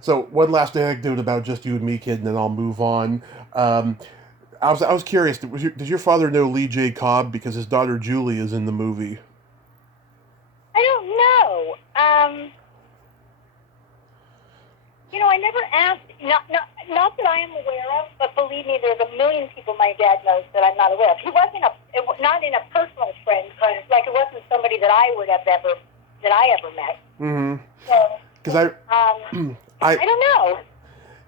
So, one last anecdote about Just You and Me, Kid, and then I'll move on. I was curious. Did your father know Lee J. Cobb, because his daughter Julie is in the movie? I don't know. I never asked. Not that I am aware of, but believe me, there's a million people my dad knows that I'm not aware of. He wasn't not in a personal friend kind of, like it wasn't somebody that I ever met. Mm-hmm. So, because I don't know.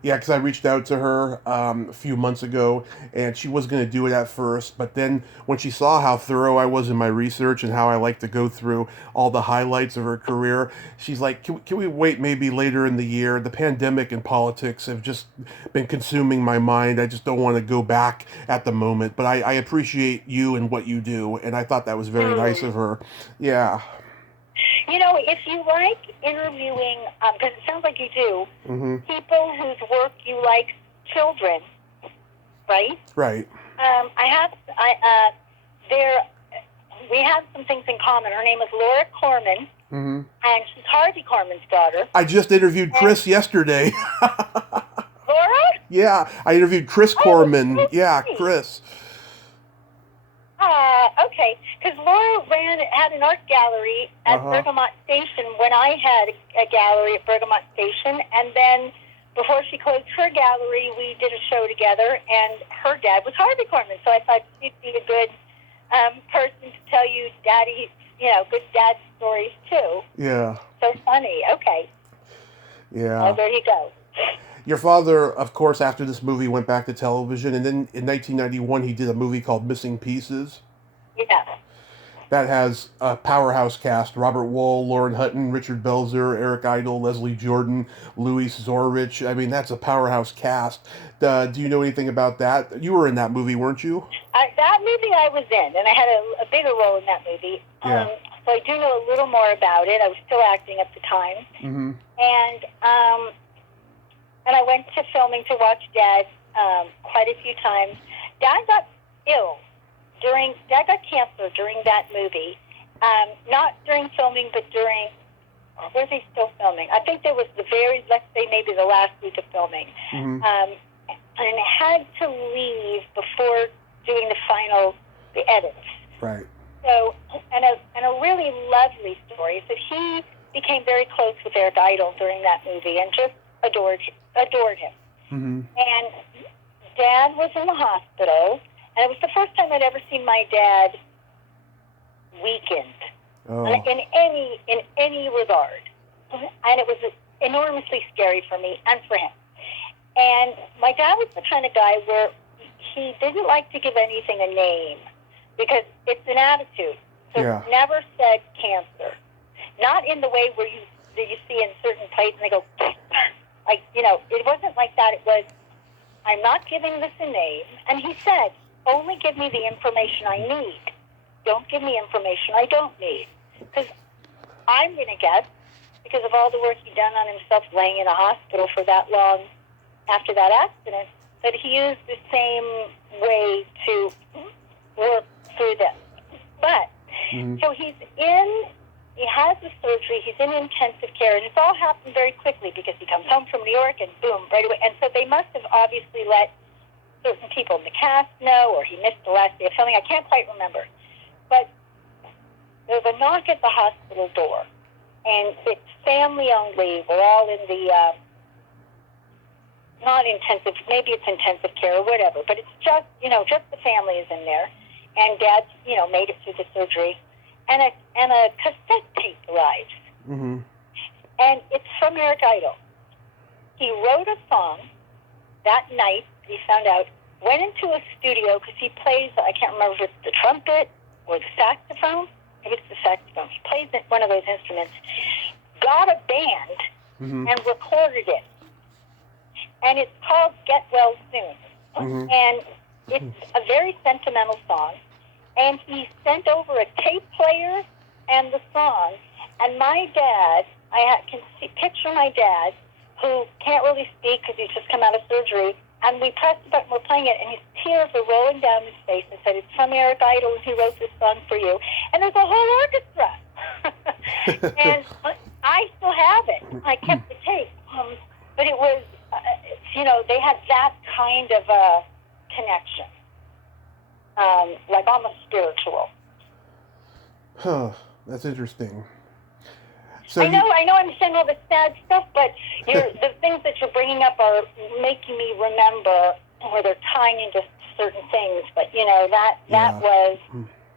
Yeah, because I reached out to her a few months ago, and she was going to do it at first, but then when she saw how thorough I was in my research and how I like to go through all the highlights of her career, she's like, can we wait maybe later in the year? The pandemic and politics have just been consuming my mind. I just don't want to go back at the moment, but I appreciate you and what you do, and I thought that was very nice of her. Yeah. If you like interviewing, because it sounds like you do, people whose work you like, children, right? Right. We have some things in common. Her name is Laura Corman, and she's Harvey Corman's daughter. I just interviewed Chris yesterday. Laura? Yeah, I interviewed Chris Corman. Yeah, Chris. Okay, because Laura had an art gallery at Bergamot Station when I had a gallery at Bergamot Station, and then before she closed her gallery, we did a show together, and her dad was Harvey Corman, so I thought she'd be a good person to tell you good dad stories, too. Yeah. So funny. Okay. Yeah. Oh, there you go. Your father, of course, after this movie, went back to television, and then in 1991, he did a movie called Missing Pieces. Yeah. That has a powerhouse cast: Robert Wool, Lauren Hutton, Richard Belzer, Eric Idle, Leslie Jordan, Louis Zorrich. I mean, that's a powerhouse cast. Do you know anything about that? You were in that movie, weren't you? That movie I was in, and I had a bigger role in that movie. Yeah. So I do know a little more about it. I was still acting at the time. Mm-hmm. And I went to filming to watch Dad quite a few times. Dad got ill. Dad got cancer during that movie. Not during filming, but during, were they still filming? I think there was let's say maybe the last week of filming. Mm-hmm. And had to leave before doing the edits. Right. So, and a really lovely story. So he became very close with Eric Idle during that movie and just adored him. Mm-hmm. And Dad was in the hospital, and it was the first time I'd ever seen my dad weakened in any regard. And it was enormously scary for me and for him. And my dad was the kind of guy where he didn't like to give anything a name because it's an attitude. So never said cancer. Not in the way where you see in certain places and they go, like, it wasn't like that. It was, I'm not giving this a name. And he said, only give me the information I need. Don't give me information I don't need. Because I'm going to guess, because of all the work he'd done on himself laying in a hospital for that long after that accident, that he used the same way to work through this. But, so he has the surgery, he's in intensive care, and it's all happened very quickly because he comes home from New York and boom, right away. And so they must have obviously let certain people in the cast know, or he missed the last day of filming. I can't quite remember. But there's a knock at the hospital door, and it's family only. We're all in the, not intensive, maybe it's intensive care or whatever, but it's just, just the family is in there. And Dad, made it through the surgery. And a cassette tape arrives. Mm-hmm. And it's from Eric Idle. He wrote a song that night, he found out, went into a studio because he plays, I can't remember if it's the trumpet or the saxophone. Maybe it's the saxophone. He plays one of those instruments. Got a band and recorded it. And it's called Get Well Soon. Mm-hmm. And it's a very sentimental song. And he sent over a tape player and the song. And my dad, can picture my dad, who can't really speak because he's just come out of surgery. And we pressed the button, we're playing it, and his tears are rolling down his face and said, "It's from Eric Idle, and he wrote this song for you." And there's a whole orchestra. And I still have it. I kept the tape. But it was, they had that kind of a connection. Like almost spiritual. Huh, that's interesting. So I know I'm saying all the sad stuff, but the things that you're bringing up are making me remember, or they're tying into certain things. But, that was,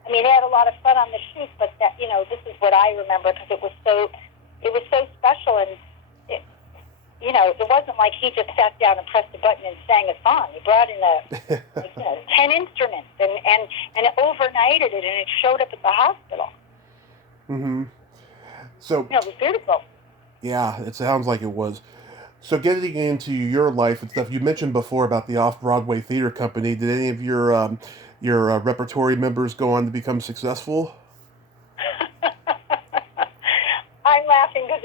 they had a lot of fun on the shoot, but that, this is what I remember because it was so special. And, it wasn't like he just sat down and pressed a button and sang a song. He brought in 10 instruments and overnighted it, and it showed up at the hospital. Mm-hmm. So, it was beautiful. Yeah, it sounds like it was. So getting into your life and stuff, you mentioned before about the Off-Broadway Theater Company. Did any of your repertory members go on to become successful? I'm laughing because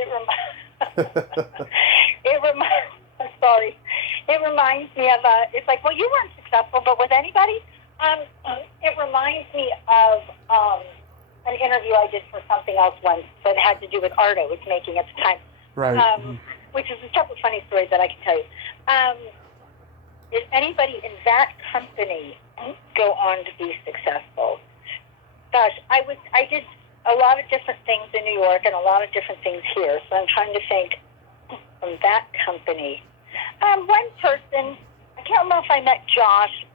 I'm sorry. It reminds me of, it's like, well, you weren't successful, but was anybody? It reminds me of an interview I did for something else once that had to do with art I was making at the time. Right. Which is a couple of funny stories that I can tell you. If anybody in that company go on to be successful, gosh, I did a lot of different things in New York and a lot of different things here. So I'm trying to think from that company. One person, I can't remember if I met Josh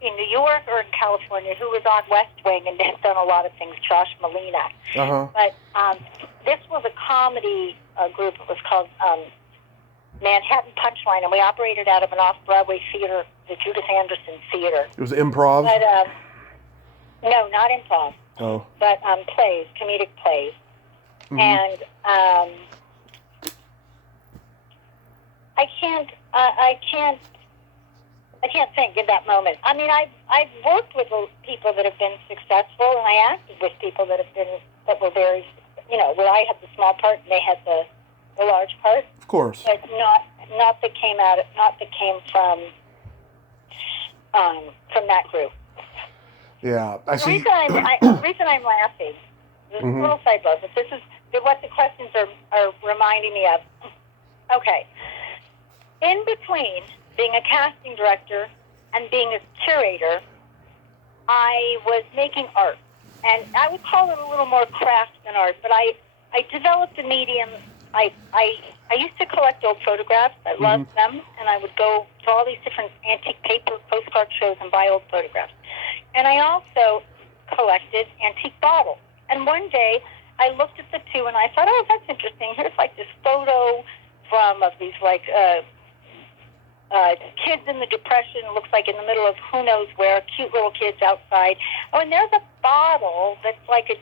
in New York or in California, who was on West Wing and has done a lot of things, Josh Molina. Uh-huh. But this was a comedy group. It was called Manhattan Punchline, and we operated out of an off-Broadway theater, the Judith Anderson Theater. It was improv? But, no, not improv. Oh. But plays, comedic plays. Mm-hmm. And I can't think in that moment. I've worked with people that have been successful, and I acted with people that were very, where I had the small part and they had the large part. Of course. But not that came from that group. Yeah, I see. The reason I'm laughing, there's a little sidebar, but this is what the questions are reminding me of. Okay. In between being a casting director and being a curator, I was making art. And I would call it a little more craft than art, but I developed a medium. I used to collect old photographs. I loved them, and I would go to all these different antique paper postcard shows and buy old photographs. And I also collected antique bottles. And one day, I looked at the two, and I thought, oh, that's interesting. Here's like this photo of these kids in the Depression. It looks like in the middle of who knows where, cute little kids outside. Oh, and there's a bottle that's like what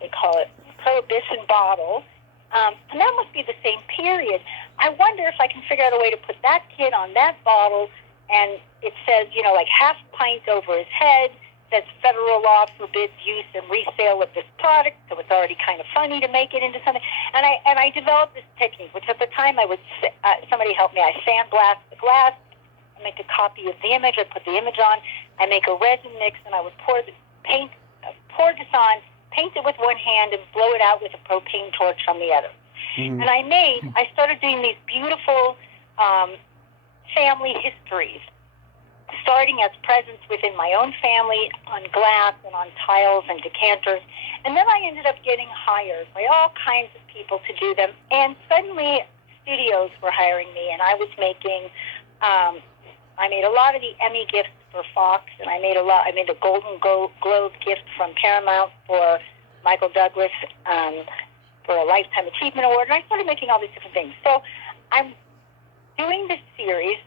they call it, Prohibition bottle. And that must be the same period. I wonder if I can figure out a way to put that kid on that bottle, and it says, like half a pint over his head, says federal law forbids use and resale of this product, so it's already kind of funny to make it into something. And I developed this technique, which at the time somebody helped me. I sandblast the glass, I make a copy of the image, I put the image on, I make a resin mix, and I would pour this on, paint it with one hand, and blow it out with a propane torch on the other. Mm-hmm. And I started doing these beautiful family histories starting as presents within my own family on glass and on tiles and decanters. And then I ended up getting hired by all kinds of people to do them. And suddenly studios were hiring me, and I was making, I made a lot of the Emmy gifts for Fox, and I made a Golden Globe gift from Paramount for Michael Douglas for a Lifetime Achievement Award, and I started making all these different things. So I'm doing this series,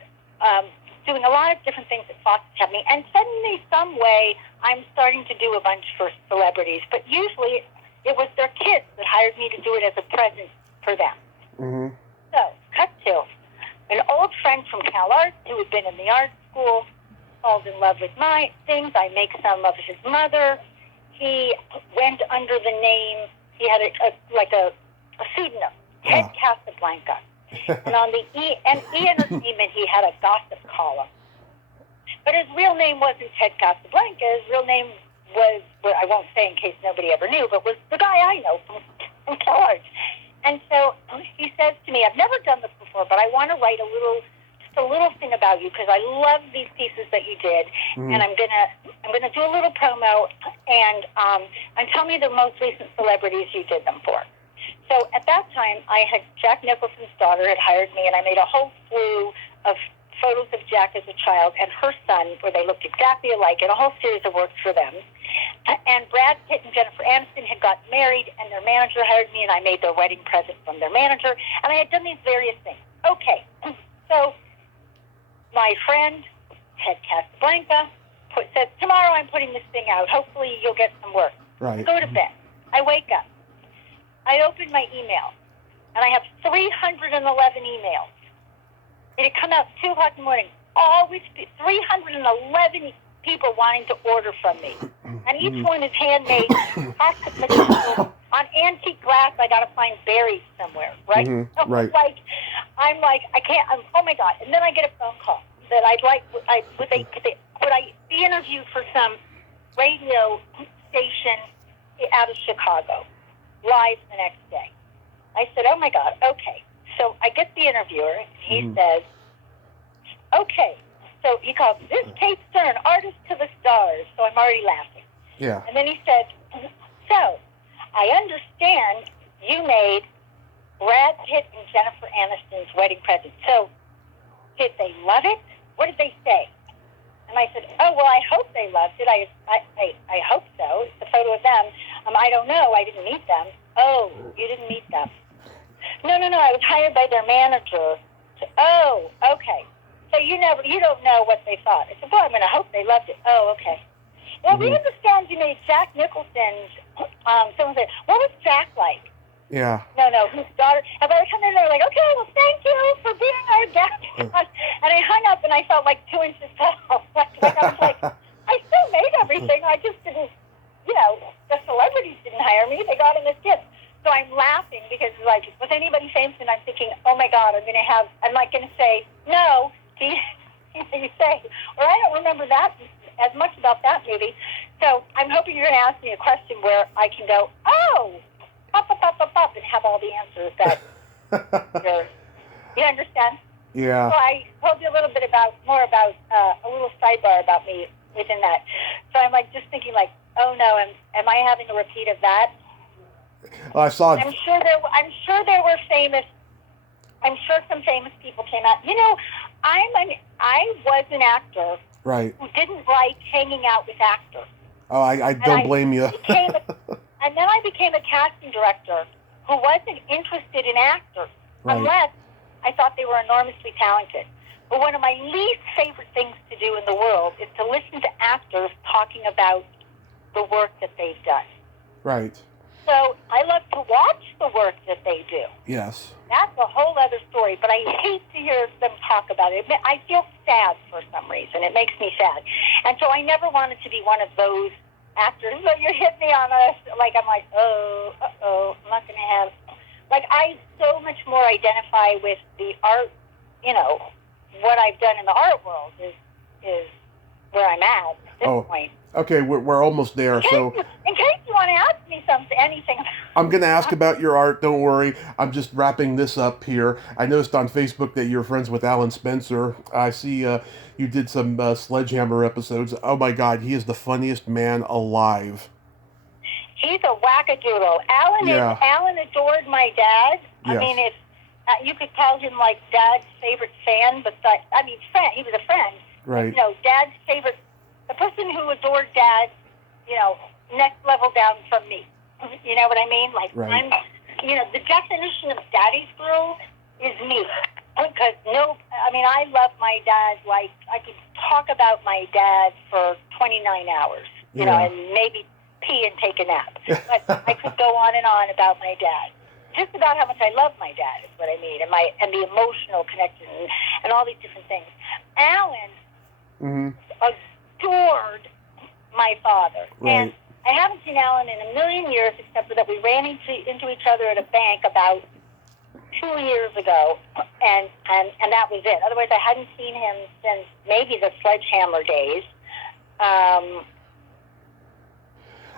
doing a lot of different things that Fox is having, and suddenly, some way, I'm starting to do a bunch for celebrities, but usually it was their kids that hired me to do it as a present for them. Mm-hmm. So, cut to an old friend from Cal Arts who had been in the art school, falls in love with my things. I make some of his mother. He went under the name, he had a pseudonym, Ted Casablanca. And on the E Entertainment, he had a gossip column. But his real name wasn't Ted Casablanca. His real name was, well, I won't say in case nobody ever knew, but was the guy I know from Cal Arts. And so he says to me, I've never done this before, but I want to write just a little thing about you because I love these pieces that you did, and I'm gonna do a little promo and tell me the most recent celebrities you did them for. So at that time, Jack Nicholson's daughter had hired me, and I made a whole slew of photos of Jack as a child and her son, where they looked exactly alike, and a whole series of works for them. And Brad Pitt and Jennifer Aniston had gotten married, and their manager hired me, and I made their wedding present from their manager, and I had done these various things. Okay, so my friend, Ted Casablanca, says, tomorrow I'm putting this thing out. Hopefully you'll get some work. Right. I go to bed. I wake up. I open my email, and I have 311 emails. It had come out 2 o'clock in the morning. Always 311 people wanting to order from me. And each one is handmade, plastic material, on antique glass I got to find buried somewhere, right? So right. I'm like, I can't, oh my God. And then I get a phone call that would I be interviewed for some radio station out of Chicago, live the next day. I said, oh my God, okay. So I get the interviewer, and he says, okay. So he calls, this Kate Stern, artist to the stars. So I'm already laughing. Yeah. And then he said, so I understand you made Brad Pitt and Jennifer Aniston's wedding present. So did they love it? What did they say? And I said, oh, well, I hope they loved it. I hope so. It's a photo of them. I don't know. I didn't meet them. Oh, you didn't meet them. No. I was hired by their manager. Oh, okay. So you don't know what they thought. I said, well, I'm going to hope they loved it. Oh, okay. Well, we understand you made Jack Nicholson's, someone said, what was Jack like? Yeah. No, his daughter. And by the time they were like, okay, well, thank you for being our guest. And I hung up, and I felt like 2 inches tall. I was like, I still made everything. I just didn't, the celebrities didn't hire me. They got in this gift. So I'm laughing because, like, was anybody famous? And I'm thinking, oh, my God, I'm not going to say, no, you say, or I don't remember that as much about that movie. So I'm hoping you're going to ask me a question where I can go, oh, pop, and have all the answers that you understand? Yeah. So I told you a little bit more about a little sidebar about me within that. So I'm like just thinking like, oh no, am I having a repeat of that? I saw. I'm sure there were famous. I'm sure some famous people came out. I was an actor. Right. Who didn't like hanging out with actors. Oh, I don't blame you. And then I became a casting director who wasn't interested in actors unless I thought they were enormously talented. But one of my least favorite things to do in the world is to listen to actors talking about the work that they've done. Right. So I love to watch the work that they do. Yes. That's a whole other story, but I hate to hear them talk about it. I feel sad for some reason. It makes me sad. And so I never wanted to be one of those actors. So you hit me on I'm like, I'm not going to have... Like, I so much more identify with the art, what I've done in the art world is where I'm at this point. Okay, we're almost there. In case you want to ask me anything. I'm going to ask about your art. Don't worry. I'm just wrapping this up here. I noticed on Facebook that you're friends with Alan Spencer. I see you did some Sledgehammer episodes. Oh my God, he is the funniest man alive. He's a wackadoodle. Yeah. Alan adored my dad. I Yes. mean, if you could call him like Dad's favorite fan, but friend. He was a friend. Right. Dad's favorite, the person who adored Dad, next level down from me. You know what I mean? Like, right. I'm, the definition of daddy's girl is me. Because I love my dad. Like, I could talk about my dad for 29 hours, and maybe pee and take a nap. But I could go on and on about my dad. Just about how much I love my dad is what I mean, and the emotional connection and all these different things. Alan adored my father. Right. And I haven't seen Alan in a million years, except for that we ran into each other at a bank about 2 years ago, and that was it. Otherwise, I hadn't seen him since maybe the Sledgehammer days.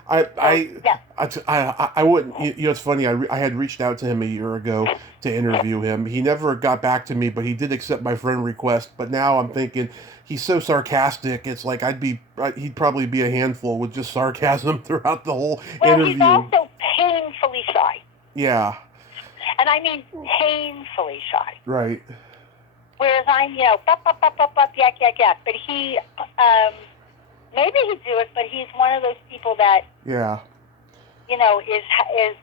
I wouldn't. It's funny. I had reached out to him a year ago to interview him. He never got back to me, but he did accept my friend request. But now I'm thinking he's so sarcastic. It's like he'd probably be a handful with just sarcasm throughout the whole interview. He's also painfully shy. Yeah. And I mean painfully shy. Right. Whereas I'm, yak, yak, yak. But he, maybe he'd do it, but he's one of those people that,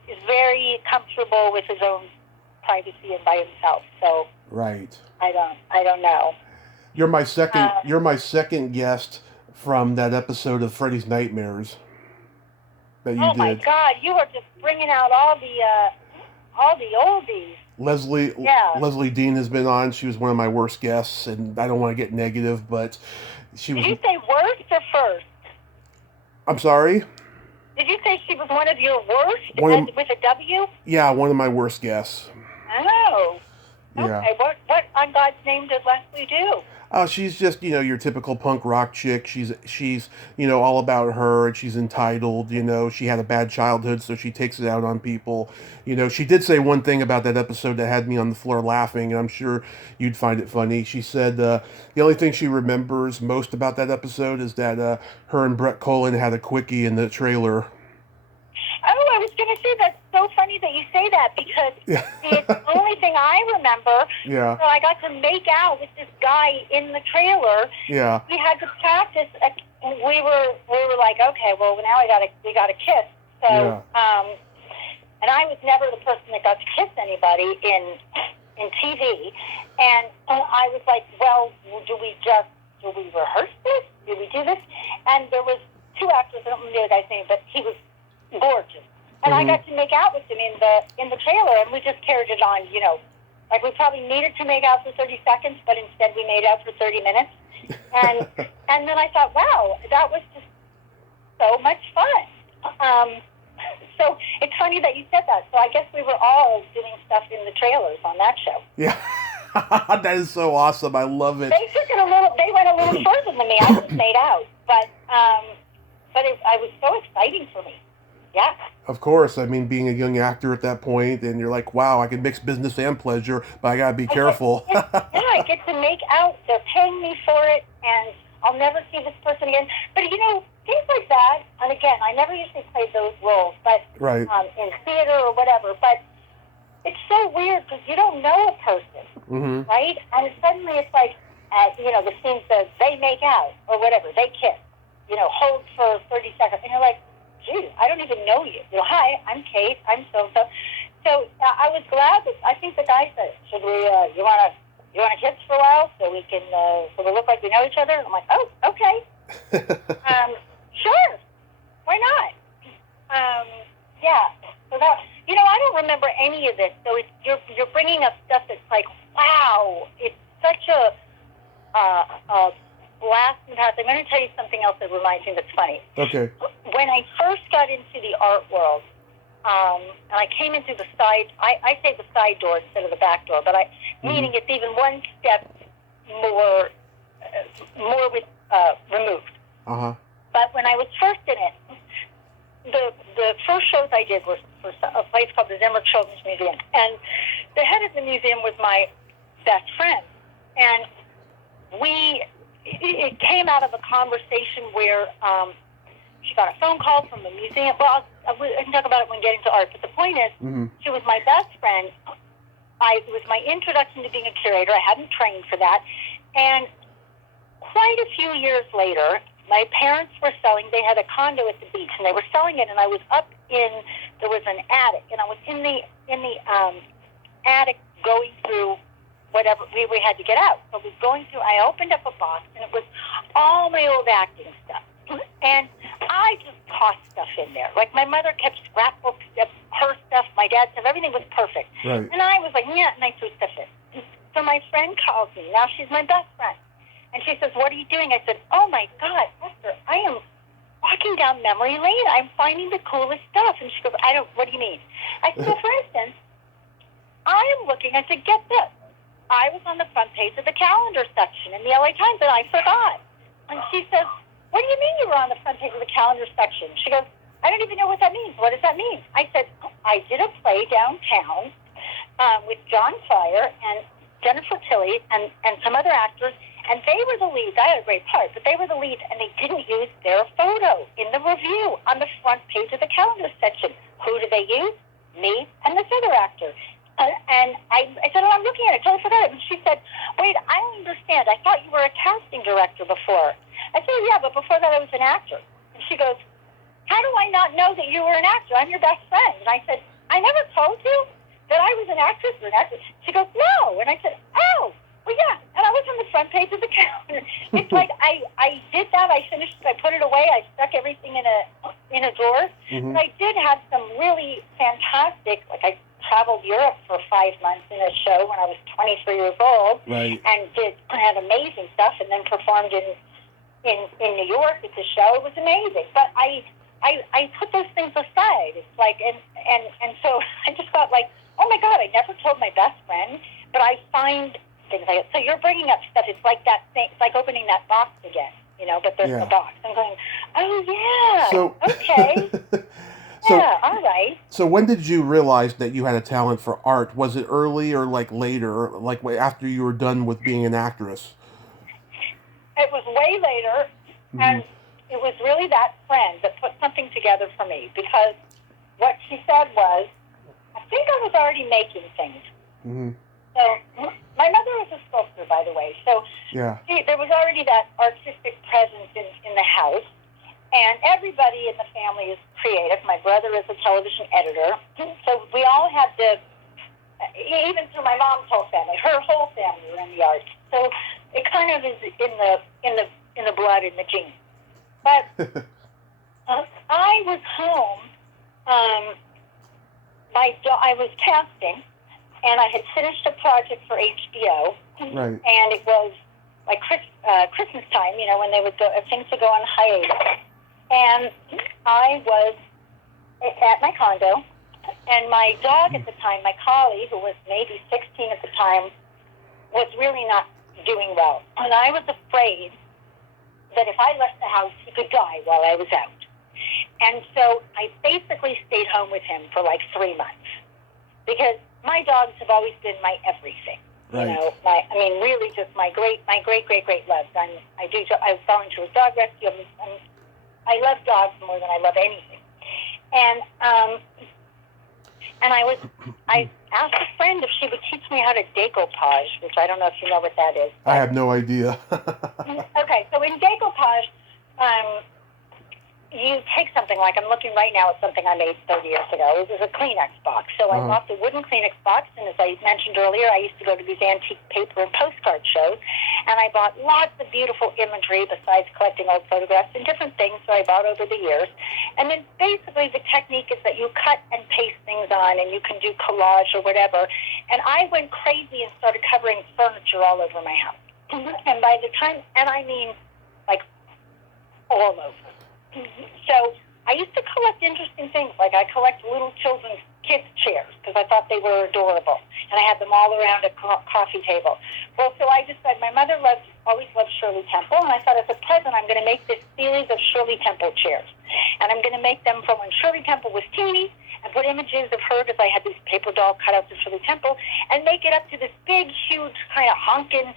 is very comfortable with his own privacy and by himself. So right. I don't know. You're my second guest from that episode of Freddy's Nightmares that you did. Oh my God! You are just bringing out all the oldies. Leslie Dean has been on. She was one of my worst guests, and I don't want to get negative, but she was. Did you say worst or first? I'm sorry? Did you say she was one of your worst with a W? Yeah, one of my worst guests. Oh. Yeah. Okay, what on God's name does Leslie do? She's just, your typical punk rock chick. She's all about her, and she's entitled. She had a bad childhood, so she takes it out on people. She did say one thing about that episode that had me on the floor laughing, and I'm sure you'd find it funny. She said the only thing she remembers most about that episode is that her and Brett Cullen had a quickie in the trailer. Oh, I was going to say that's so funny that you say that because it's the only thing I remember. Yeah. So I got to make out with this guy in the trailer. Yeah. We had to practice. We were like, okay, well now we got to kiss. So, and I was never the person that got to kiss anybody in TV. And I was like, well, do we rehearse this? Do we do this? And there was two actors. I don't remember the guy's name, but he was gorgeous, and I got to make out with him in the trailer, and we just carried it on. Like we probably needed to make out for 30 seconds, but instead we made out for 30 minutes. And and then I thought, wow, that was just so much fun. So it's funny that you said that. So I guess we were all doing stuff in the trailers on that show. Yeah, that is so awesome. I love it. They took it They went a little further than me. I just made out, but it was so exciting for me. Yeah. Of course. I mean, being a young actor at that point, and you're like, wow, I can mix business and pleasure, but I gotta be careful. I get to make out. They're paying me for it, and I'll never see this person again. But things like that. And again, I never usually play those roles, but right. In theater or whatever. But it's so weird because you don't know a person, right? And suddenly it's like, the scene says they make out or whatever, they kiss, hold for 30 seconds, and you're like, gee, I don't even know you. Hi, I'm Kate. I'm so-and-so. So I was glad that I think the guy said, should we, you want to kiss for a while so we can, so we look like we know each other? And I'm like, oh, okay. Sure. Why not? Yeah. So that, I don't remember any of this. So you're bringing up stuff that's like, wow, it's such a blast and pass. I'm going to tell you something else that reminds me that's funny. Okay. When I first got into the art world, and I came in through the side, I say the side door instead of the back door, but meaning it's even one step more removed. Uh-huh. But when I was first in it, the first shows I did was for a place called the Zimmer Children's Museum, and the head of the museum was my best friend, and it came out of a conversation where she got a phone call from the museum. Well, I can talk about it when getting to art, but the point is, she was my best friend. It was my introduction to being a curator. I hadn't trained for that, and quite a few years later, my parents were selling. They had a condo at the beach, and they were selling it. And I was there was an attic, and I was in the attic going through whatever we had to get out. So I was going through. I opened up a box, and it was all my old acting stuff, and I just tossed stuff in there. Like my mother kept scrapbooks of her stuff, my dad's stuff. Everything was perfect, right. And I was like, yeah, and I threw stuff in. So my friend calls me. Now she's my best friend. And she says, what are you doing? I said, oh, my God, Esther, I am walking down memory lane. I'm finding the coolest stuff. And she goes, what do you mean? I said, well, for instance, I am looking. I said, get this. I was on the front page of the calendar section in the LA Times, and I forgot. And she says, what do you mean you were on the front page of the calendar section? She goes, I don't even know what that means. What does that mean? I said, I did a play downtown with John Fryer and Jennifer Tilly and some other actors. And they were the leads. I had a great part, but they were the leads, and they didn't use their photo in the review on the front page of the calendar section. Who did they use? Me and this other actor. And I said, oh, I'm looking at it. I totally forgot it. And she said, wait, I don't understand. I thought you were a casting director before. I said, yeah, but before that I was an actor. And she goes, how do I not know that you were an actor? I'm your best friend. And I said, I never told you that I was an actress or an actor. She goes, no. And I said, oh. Well, yeah, and I was on the front page of the calendar. It's like I did that. I finished it. I put it away. I stuck everything in a drawer. Mm-hmm. But I did have some really fantastic. Like I traveled Europe for 5 months in a show when I was 23 years old, right. And had amazing stuff. And then performed in New York at the show. It was amazing. But I put those things aside. It's like and so I just thought like, oh my God, I never told my best friend, but I find. Things like that. So you're bringing up stuff. It's like that thing. It's like opening that box again, but there's a box. I'm going, oh, yeah, so, okay. Yeah, all right. So when did you realize that you had a talent for art? Was it early or like later, like after you were done with being an actress? It was way later, and it was really that friend that put something together for me, because what she said was, I think I was already making things. Mm-hmm. So my mother was a sculptor, by the way. So there was already that artistic presence in the house. And everybody in the family is creative. My brother is a television editor. So we all had even through my mom's whole family, her whole family were in the arts. So it kind of is in the blood, in the genes. But I was home. I was casting. And I had finished a project for HBO, right. And it was like Christmas time, when they would go, things would go on hiatus. And I was at my condo, and my dog at the time, my collie, who was maybe 16 at the time, was really not doing well. And I was afraid that if I left the house, he could die while I was out. And so I basically stayed home with him for like 3 months, because my dogs have always been my everything. Right. Really just my great love. I volunteer with dog rescue. I love dogs more than I love anything. And I asked a friend if she would teach me how to decoupage, which I don't know if you know what that is. I have no idea. Okay, so in decoupage, you take something like, I'm looking right now at something I made 30 years ago. It was a Kleenex box. So I bought the wooden Kleenex box, and as I mentioned earlier, I used to go to these antique paper and postcard shows, and I bought lots of beautiful imagery besides collecting old photographs and different things that I bought over the years. And then basically the technique is that you cut and paste things on, and you can do collage or whatever. And I went crazy and started covering furniture all over my house. And by the time, and I mean like all over. So I used to collect interesting things, like I collect little children's kids' chairs because I thought they were adorable, and I had them all around a coffee table. Well, so I decided my mother loved always loved Shirley Temple, and I thought as a present I'm going to make this series of Shirley Temple chairs. And I'm going to make them from when Shirley Temple was teeny, and put images of her, because I had these paper doll cutouts of Shirley Temple, and make it up to this big, huge, kind of honking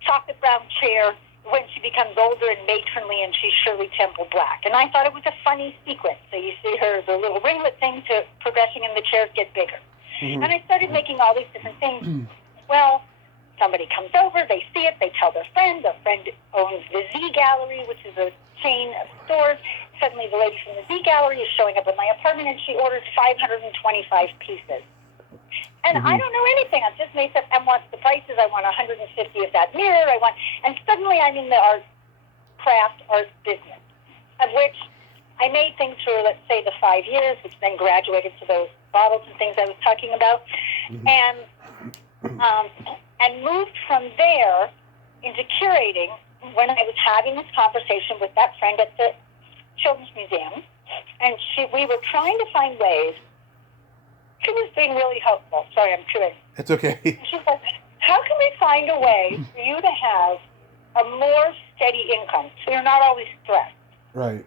chocolate brown chair when she becomes older and matronly and she's Shirley Temple Black. And I thought it was a funny sequence. So you see her, the little ringlet thing to progressing, and the chairs get bigger. Mm-hmm. And I started making all these different things. Well, somebody comes over, they see it, they tell their friend. Their friend owns the Z Gallery, which is a chain of stores. Suddenly the lady from the Z Gallery is showing up at my apartment, and she orders 525 pieces. And I don't know anything. I've just made stuff and wants the prices. I want 150 of that mirror. And suddenly I'm in the art business, of which I made things for, let's say, the 5 years, which then graduated to those bottles and things I was talking about, and moved from there into curating when I was having this conversation with that friend at the Children's Museum, and we were trying to find ways. She was being really helpful. Sorry, I'm chewing. It's okay. She said, how can we find a way for you to have a more steady income so you're not always stressed? Right.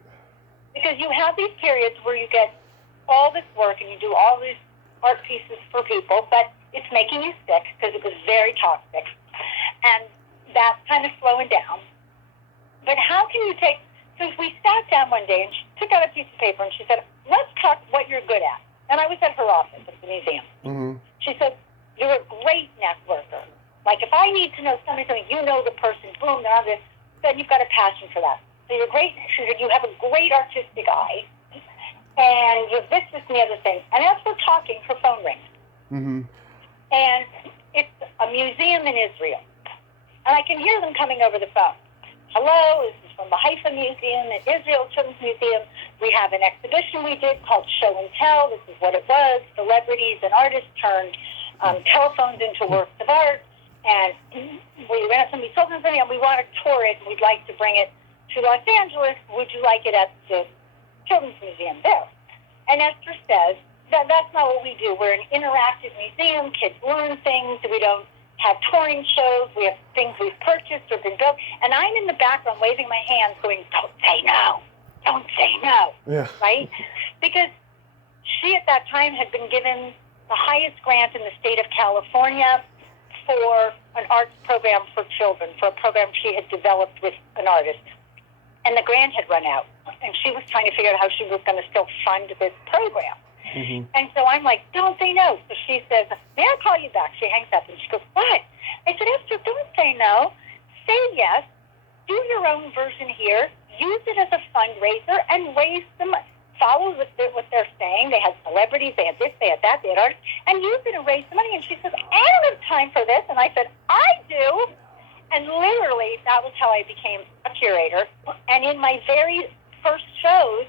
Because you have these periods where you get all this work and you do all these art pieces for people, but it's making you sick because it was very toxic. And that's kind of slowing down. But how can you take... So we sat down one day and she took out a piece of paper and she said, let's talk what you're good at. And I was at her office at the museum. Mm-hmm. She said, you're a great networker. Like, if I need to know something, you know the person, boom, then you've got a passion for that. So you're great. She said, you have a great artistic eye, and you're this, and the other thing. And as we're talking, her phone rings. Mm-hmm. And it's a museum in Israel. And I can hear them coming over the phone. Hello, this is from the Haifa Museum at Israel Children's Museum. We have an exhibition we did called Show and Tell. This is what it was. Celebrities and artists turned telephones into works of art. And we ran somebody's children's museum, and we want to tour it, and we'd like to bring it to Los Angeles. Would you like it at the Children's Museum there? And Esther says, that's not what we do. We're an interactive museum. Kids learn things. We don't have touring shows. We have things we've purchased or been built. And I'm in the background waving my hands going, don't say no. Don't say no. Yeah. Right? Because she at that time had been given the highest grant in the state of California for an arts program for children, for a program she had developed with an artist. And the grant had run out. And she was trying to figure out how she was going to still fund this program. Mm-hmm. And so I'm like, don't say no. So she says, may I call you back? She hangs up and she goes, what? I said, Esther, don't say no. Say yes. Do your own version here. Use it as a fundraiser and raise the money. Follow what they're saying. They had celebrities. They had this. They had that. They had art. And use it and raise the money. And she says, I don't have time for this. And I said, I do. And literally, that was how I became a curator. And in my very first shows,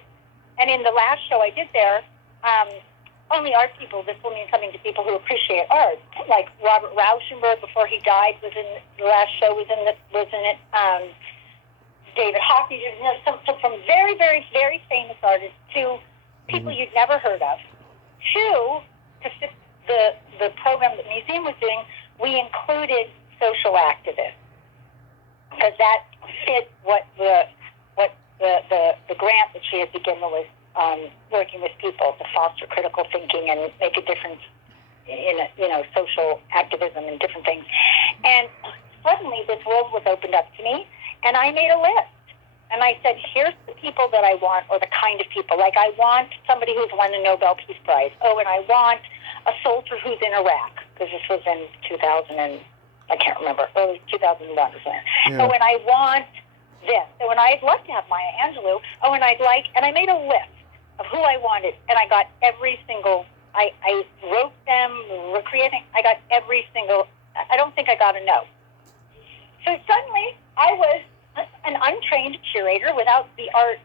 and in the last show I did there, only art people, this will mean something to people who appreciate art. Like Robert Rauschenberg, before he died, was in the last show, was in it. David Hockney, so from very, very, very famous artists to people you'd never heard of, to fit the program that the museum was doing, we included social activists because that fit what the grant that she had begun with, working with people to foster critical thinking and make a difference in social activism and different things. And suddenly this world was opened up to me. And I made a list. And I said, here's the people that I want, or the kind of people. Like, I want somebody who's won the Nobel Peace Prize. Oh, and I want a soldier who's in Iraq, because this was in 2000 and, I can't remember, early 2001 or something. Yeah. Oh, and I want this. Oh, and I'd love to have Maya Angelou. Oh, and I made a list of who I wanted. And I got every single, I wrote them, recreating, I got every single, I don't think I got a no. So suddenly, I was an untrained curator without the art,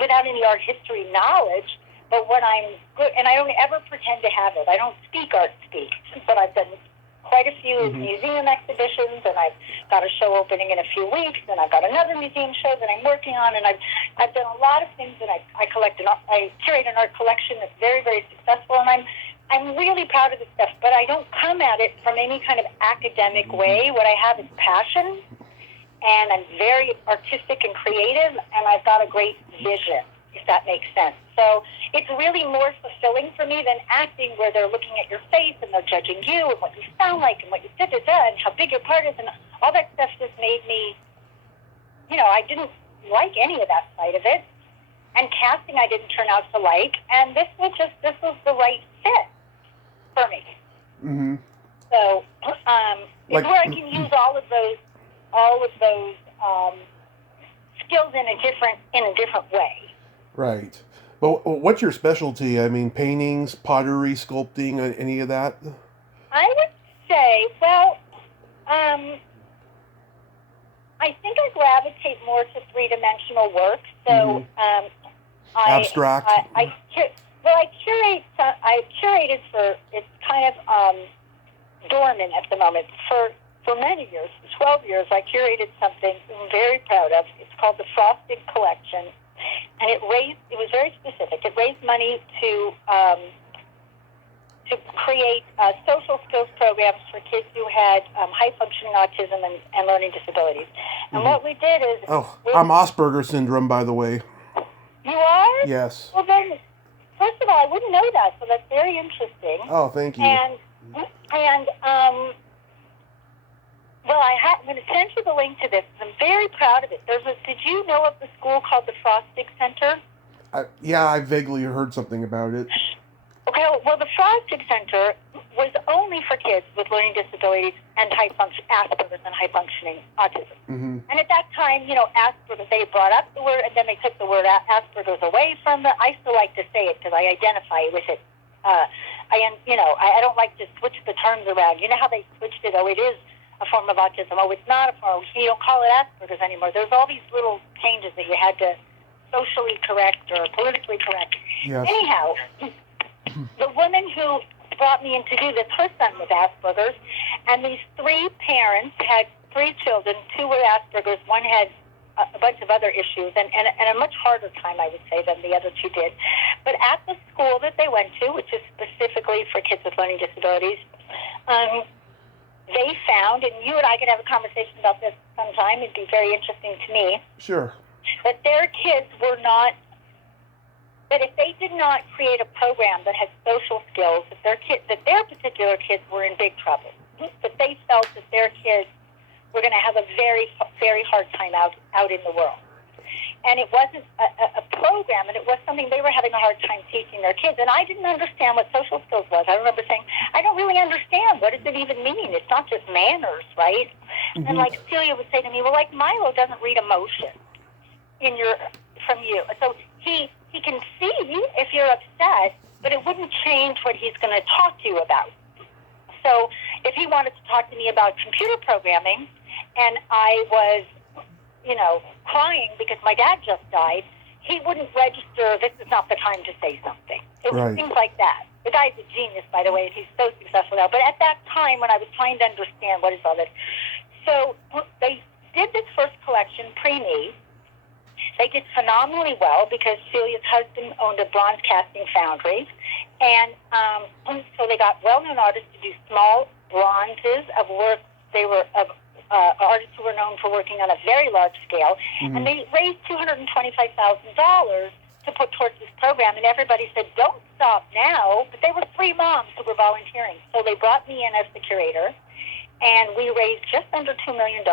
without any art history knowledge, but what I'm good, and I don't ever pretend to have it. I don't speak art speak, but I've done quite a few museum exhibitions, and I've got a show opening in a few weeks, and I've got another museum show that I'm working on, and I've done a lot of things, and I curate an art collection that's very, very successful, and I'm really proud of this stuff, but I don't come at it from any kind of academic way. What I have is passion, and I'm very artistic and creative, and I've got a great vision, if that makes sense. So it's really more fulfilling for me than acting, where they're looking at your face and they're judging you and what you sound like and what you da-da-da and how big your part is, and all that stuff just made me, I didn't like any of that side of it. And casting I didn't turn out to like, and this was the right fit for me. Mm-hmm. So it's where I can use all of those skills in a different way. Right. But what's your specialty? I mean, paintings, pottery, sculpting, any of that? I would say, I think I gravitate more to three-dimensional work. So abstract. I curate. I curated for. It's kind of dormant at the moment. For many years, for 12 years, I curated something I'm very proud of. It's called the Frosted Collection, and it was very specific. It raised money to create social skills programs for kids who had high-functioning autism and learning disabilities. And what we did is... I'm Asperger's syndrome, by the way. You are? Yes. Well, then, first of all, I wouldn't know that, so that's very interesting. Oh, thank you. And I'm going to send you the link to this. I'm very proud of it. Did you know of the school called the Frostig Center? Yeah, I vaguely heard something about it. Okay, well, the Frostig Center was only for kids with learning disabilities and Asperger's and high-functioning autism. Mm-hmm. And at that time, Asperger's, they brought up the word, and then they took the word Asperger's away from it. I still like to say it because I identify with it. I don't like to switch the terms around. You know how they switched it? Oh, it is a form of autism. Oh, it's not a form. You don't call it Asperger's anymore. There's all these little changes that you had to socially correct or politically correct. Yes. Anyhow, the woman who brought me in to do this, her son was Asperger's, and these three parents had three children. Two were Asperger's, one had a bunch of other issues, and a much harder time, I would say, than the other two did. But at the school that they went to, which is specifically for kids with learning disabilities, they found, and you and I could have a conversation about this sometime, it'd be very interesting to me. Sure. That their kids were not, that if they did not create a program that had social skills, that their particular kids were in big trouble. That they felt that their kids were going to have a very, very hard time out in the world. And it wasn't a program, and it was something they were having a hard time teaching their kids. And I didn't understand what social skills was. I remember saying, I don't really understand. What does it even mean? It's not just manners, right? Mm-hmm. And like Celia would say to me, well, like Milo doesn't read emotion from you. So he can see if you're upset, but it wouldn't change what he's going to talk to you about. So if he wanted to talk to me about computer programming, and I was, crying because my dad just died, he wouldn't register, this is not the time to say something. It was things like that. The guy's a genius, by the way, and he's so successful now. But at that time, when I was trying to understand what is all this, so they did this first collection pre-me. They did phenomenally well because Celia's husband owned a bronze casting foundry. And so they got well-known artists to do small bronzes of work. They were artists who were known for working on a very large scale. Mm-hmm. And they raised $225,000 to put towards this program. And everybody said, don't stop now. But they were three moms who were volunteering. So they brought me in as the curator. And we raised just under $2 million.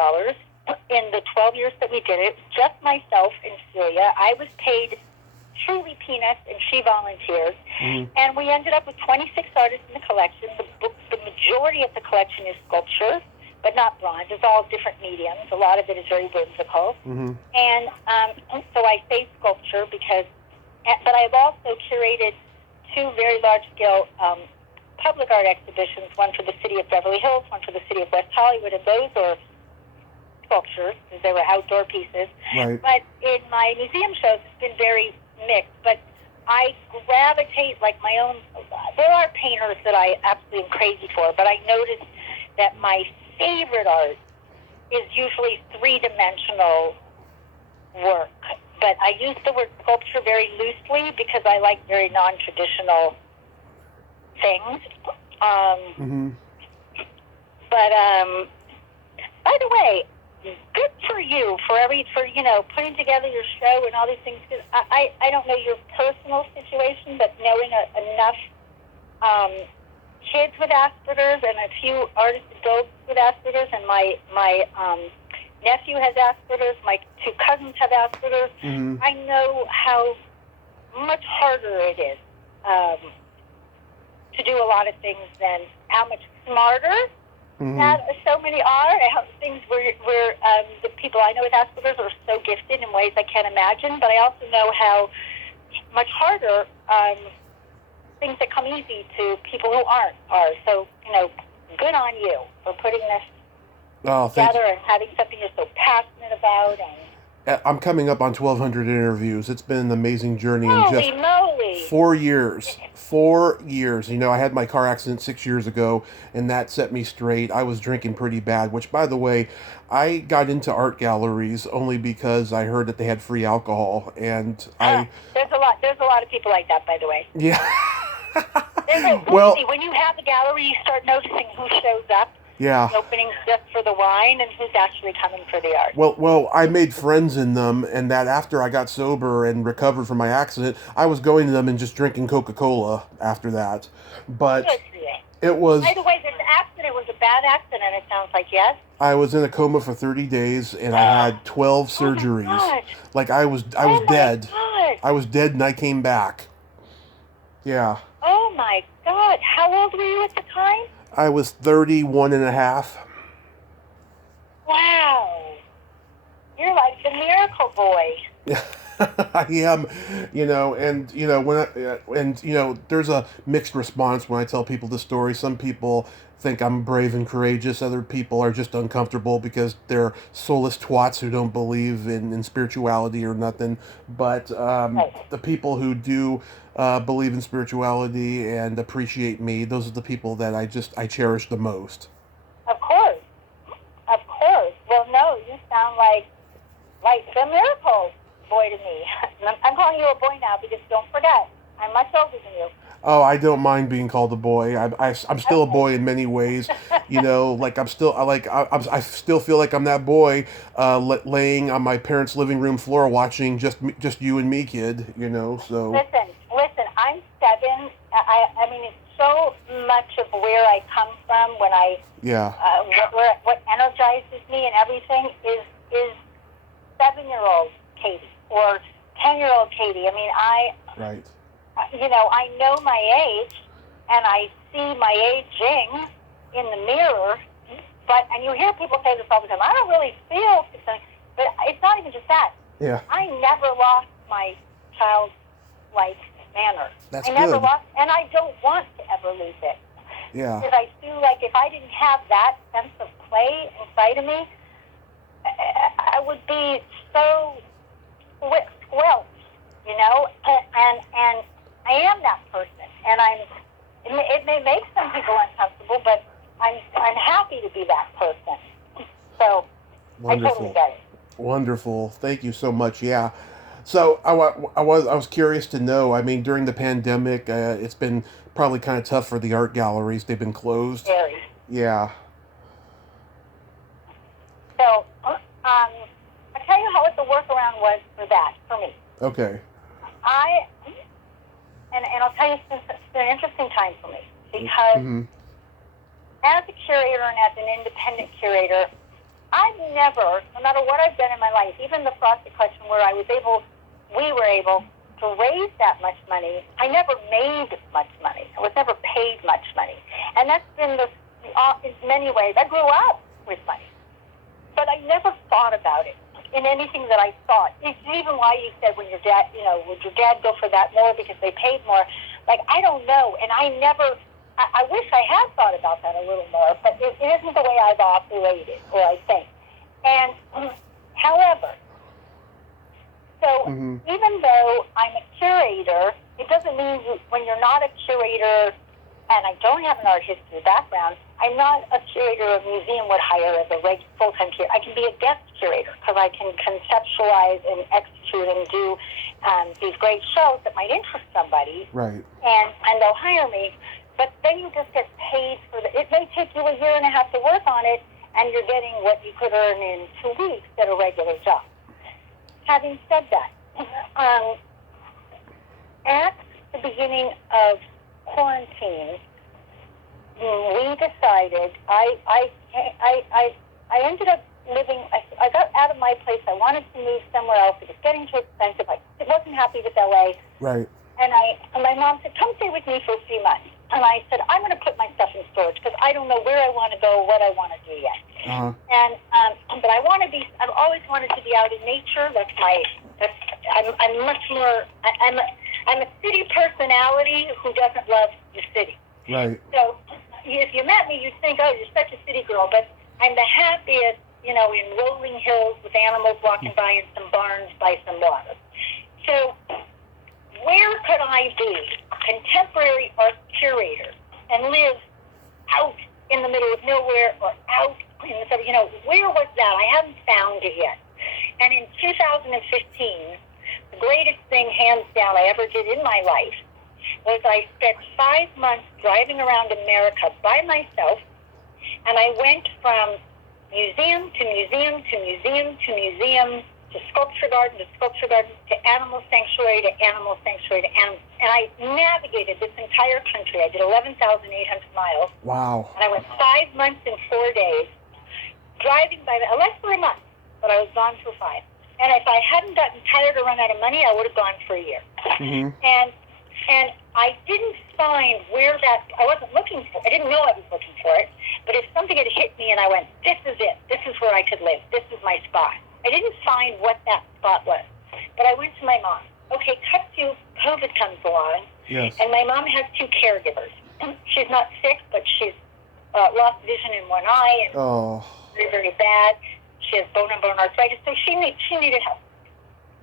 In the 12 years that we did it, just myself and Celia. I was paid truly peanuts, and she volunteered. Mm-hmm. And we ended up with 26 artists in the collection. The majority of the collection is sculpture, but not bronze. It's all different mediums. A lot of it is very whimsical. Mm-hmm. And so I say sculpture but I've also curated two very large-scale public art exhibitions, one for the city of Beverly Hills, one for the city of West Hollywood, and those are sculptures, because they were outdoor pieces. Right. But in my museum shows, it's been very mixed. But I gravitate like my own. There are painters that I absolutely am crazy for, but I noticed that my favorite art is usually three-dimensional work. But I use the word sculpture very loosely because I like very non-traditional things. Mm-hmm. But by the way, good for you for putting together your show and all these things. Cause I don't know your personal situation, but knowing enough kids with Asperger's and a few adults with Asperger's, and my nephew has Asperger's. My 2 cousins have Asperger's. Mm-hmm. I know how much harder it is to do a lot of things than how much smarter that so many are. Things where the people I know with Asperger's are so gifted in ways I can't imagine, but I also know how much harder things that come easy to people who aren't are. So, good on you for putting this together and having something you're so passionate about. And I'm coming up on 1,200 interviews. It's been an amazing journey in just moly. 4 years. 4 years. I had my car accident 6 years ago, and that set me straight. I was drinking pretty bad, which, by the way, I got into art galleries only because I heard that they had free alcohol, and There's a lot of people like that, by the way. Yeah. Well, when you have the gallery, you start noticing who shows up. Yeah. Openings just for the wine and who's actually coming for the art. Well, I made friends in them, and that after I got sober and recovered from my accident, I was going to them and just drinking Coca-Cola after that. But it was... By the way, this accident was a bad accident, it sounds like, yes? I was in a coma for 30 days, and I had 12 surgeries. My God. Like, I was dead. God. I was dead, and I came back. Yeah. Oh, my God. How old were you at the time? I was 31 and a half. Wow. You're like the miracle boy. I am, there's a mixed response when I tell people the story. Some people think I'm brave and courageous. Other people are just uncomfortable because they're soulless twats who don't believe in spirituality or nothing. But the people who do believe in spirituality and appreciate me, those are the people that I cherish the most. Of course. Well, no, you sound like the miracle boy to me. I'm calling you a boy now because don't forget, I'm much older than you. Oh, I don't mind being called a boy. I'm still a boy in many ways. I still feel like I'm that boy laying on my parents' living room floor watching just you and me, kid. So. Listen. I'm 7. I mean, it's so much of where I come from when I. Yeah. What energizes me and everything is 7-year-old Katie or 10-year-old Katie. I mean, Right. I know my age, and I see my aging in the mirror, and you hear people say this all the time, I don't really feel something, but it's not even just that. Yeah. I never lost my childlike manner. That's I never good. lost, and I don't want to ever lose it. Yeah. Because I feel like if I didn't have that sense of play inside of me, I would be so squelched, and I am that person, and it may make some people uncomfortable, but I'm happy to be that person. So Wonderful. I totally get it. Wonderful. Thank you so much. Yeah. So I was curious to know. I mean, during the pandemic, it's been probably kind of tough for the art galleries. They've been closed. Very. Yeah. So I'll tell you what the workaround was for me. Okay. And I'll tell you, it's been an interesting time for me because as a curator and as an independent curator, I've never, no matter what I've done in my life, even the Frosted Collection where we were able to raise that much money, I never made much money. I was never paid much money. And that's been in many ways, I grew up with money. But I never thought about it in anything that I thought. It's even why you said would your dad go for that more because they paid more? Like, I don't know. And I wish I had thought about that a little more, but it isn't the way I've operated, or I think. And, however, so even though I'm a curator, it doesn't mean when you're not a curator, and I don't have an art history background, I'm not a curator a museum would hire as a full-time curator. I can be a guest curator because I can conceptualize and execute and do these great shows that might interest somebody. Right. And they'll hire me. but then you just get paid for it may take you a year and a half to work on it, and you're getting what you could earn in 2 weeks at a regular job. Having said that, at the beginning of quarantine, we decided, I ended up living, I got out of my place. I wanted to move somewhere else. It was getting too expensive. I wasn't happy with LA. Right. And my mom said, come stay with me for a few months. And I said, I'm going to put my stuff in storage because I don't know where I want to go, what I want to do yet. Uh-huh. And but I've always wanted to be out in nature. I'm much more, I'm a city personality who doesn't love the city. Right. So if you met me, you'd think, oh, you're such a city girl. But I'm the happiest, in rolling hills with animals walking by and some barns by some water. So where could I be a contemporary art curator and live out in the middle of nowhere or out in the suburbs? Where was that? I haven't found it yet. And in 2015, the greatest thing, hands down, I ever did in my life was I spent 5 months driving around America by myself, and I went from museum to museum to museum to museum to sculpture garden to animal sanctuary to animal sanctuary to animal. And I navigated this entire country. I did 11,800 miles. Wow. And I went 5 months and 4 days driving by less for a month, but I was gone for 5. And if I hadn't gotten tired or run out of money, I would have gone for a year. Mm-hmm. And I didn't find I wasn't looking for, I didn't know I was looking for it, but if something had hit me and I went, this is it, this is where I could live, this is my spot. I didn't find what that spot was, but I went to my mom. Okay, cut to COVID comes along, yes. And my mom has 2 caregivers. She's not sick, but she's lost vision in one eye, and very, very bad. She has bone and bone arthritis, so she needed help.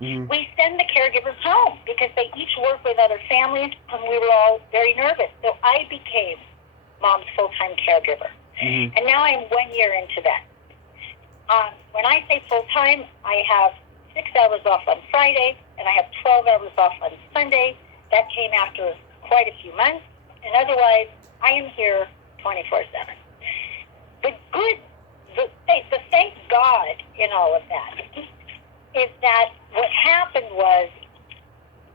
Mm-hmm. We send the caregivers home because they each work with other families, and we were all very nervous. So I became mom's full-time caregiver. Mm-hmm. And now I'm 1 year into that. When I say full-time, I have 6 hours off on Friday, and I have 12 hours off on Sunday. That came after quite a few months. And otherwise, I am here 24/7. The thank God in all of that is that what happened was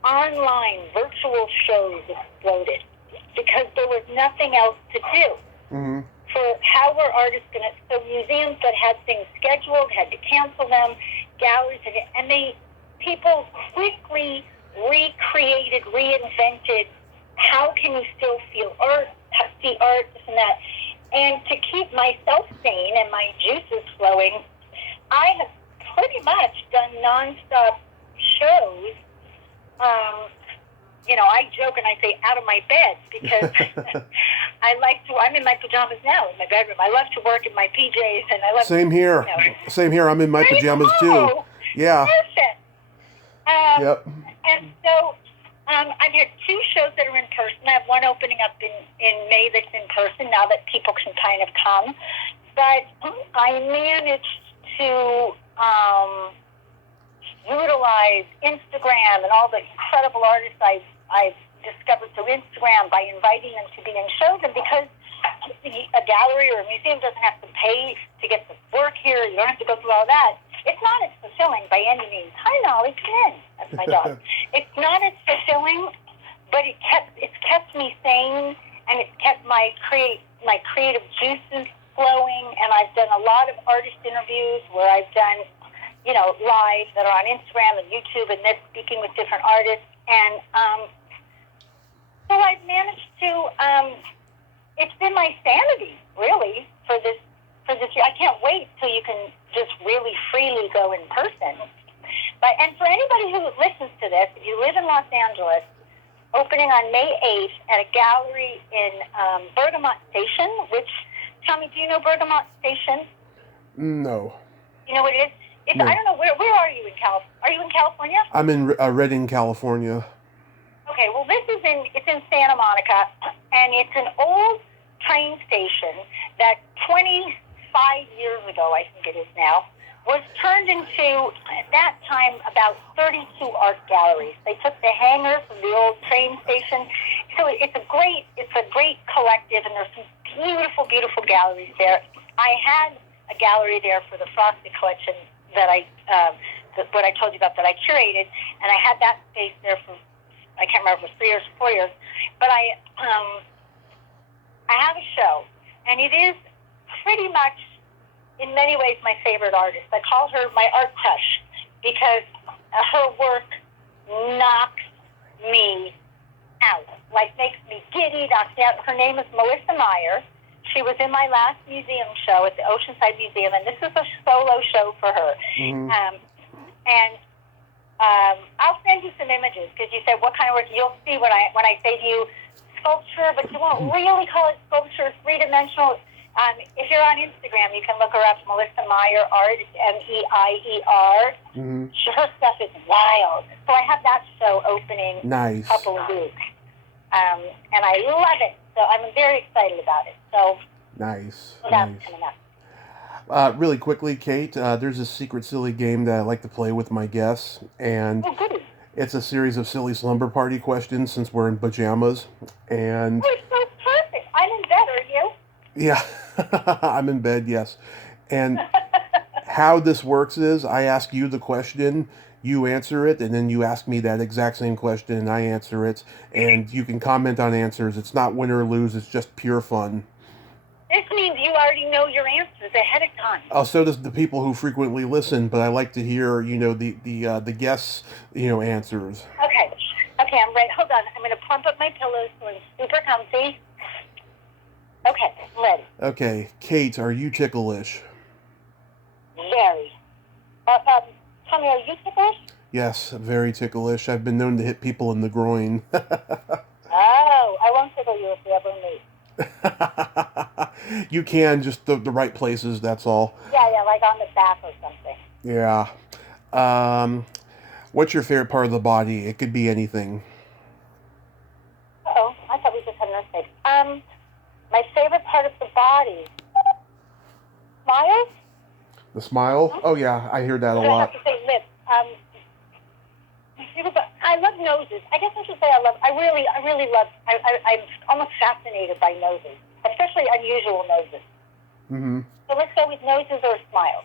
online virtual shows exploded because there was nothing else to do. Mm-hmm. For how were artists going to, so museums that had things scheduled had to cancel them, galleries, and people quickly recreated, reinvented, how can you still feel art, see art, this and that. And to keep myself sane and my juices flowing, I have pretty much done nonstop shows. I joke and I say out of my bed because I'm in my pajamas now in my bedroom. I love to work in my PJs and I love Same here. Same here. I'm in my pajamas too. Yeah. Perfect. Yep. And so I've had 2 shows that are in person. I have one opening up in May that's in person now that people can kind of come. But I managed to utilize Instagram and all the incredible artists I've discovered through Instagram by inviting them to be in shows. And because a gallery or a museum doesn't have to pay to get the work here, you don't have to go through all that, it's not as fulfilling by any means. Hi, Nolly, come in. That's my dog. It's not as fulfilling, but it's kept me sane, and it's kept my creative juices flowing. And I've done a lot of artist interviews where I've done, live that are on Instagram and YouTube, and then speaking with different artists. And so I've managed to. It's been my sanity, really, for this year. I can't wait till you can just really freely go in person. And for anybody who listens to this, if you live in Los Angeles, opening on May 8th at a gallery in Bergamot Station, which, Tommy, do you know Bergamot Station? No. You know what it is? No. I don't know, where are you in California? Are you in California? I'm in Redding, California. Okay, well, it's in Santa Monica, and it's an old train station that 25 years ago, I think it is now, was turned into, at that time, about 32 art galleries. They took the hangar from the old train station so it's a great collective, and there's some beautiful, beautiful galleries there. I had a gallery there for the Frosted collection that what I told you about that I curated, and I had that space there for, I can't remember if it was 3 years or 4 years, but I have a show, and it is pretty much, in many ways, my favorite artist. I call her my art crush because her work knocks me out, like makes me giddy, knocks me out. Her name is Melissa Meyer. She was in my last museum show at the Oceanside Museum, and this is a solo show for her. Mm-hmm. I'll send you some images because you said what kind of work. You'll see when I say to you sculpture, but you won't really call it sculpture. It's three-dimensional. If you're on Instagram, you can look her up, Melissa Meyer Art, Meier. Mm-hmm. Her stuff is wild. So I have that show opening Nice. a couple of weeks, and I love it. So I'm very excited about it. So Nice. that's Nice. coming up. Really quickly, Kate, there's a secret silly game that I like to play with my guests, and Oh, goody. it's a series of silly slumber party questions since we're in pajamas. And Oh, it's so perfect. I'm in bed, are you? yeah, I'm in bed, yes. And how this works is I ask you the question, you answer it, and then you ask me that exact same question, and I answer it, and you can comment on answers. It's not win or lose, it's just pure fun. This means you already know your answers ahead of time. Oh, so does the people who frequently listen, but I like to hear, the guests, answers. Okay, I'm ready. Hold on. I'm going to plump up my pillows so I'm super comfy. Okay, I'm ready. Okay, Kate, are you ticklish? Very. Tommy, are you ticklish? Yes, very ticklish. I've been known to hit people in the groin. Oh, I won't tickle you if we ever meet. You can, just the right places, that's all. Yeah, like on the back or something. Yeah. What's your favorite part of the body? It could be anything. Uh-oh, I thought we just had an earthquake. My favorite part of the body. Smiles? The smile? Oh yeah, I hear that a I lot. have to say lips. I love noses. I guess I should say I really love, I'm almost fascinated by noses, especially unusual noses. Mm-hmm. So let's go with noses or smiles.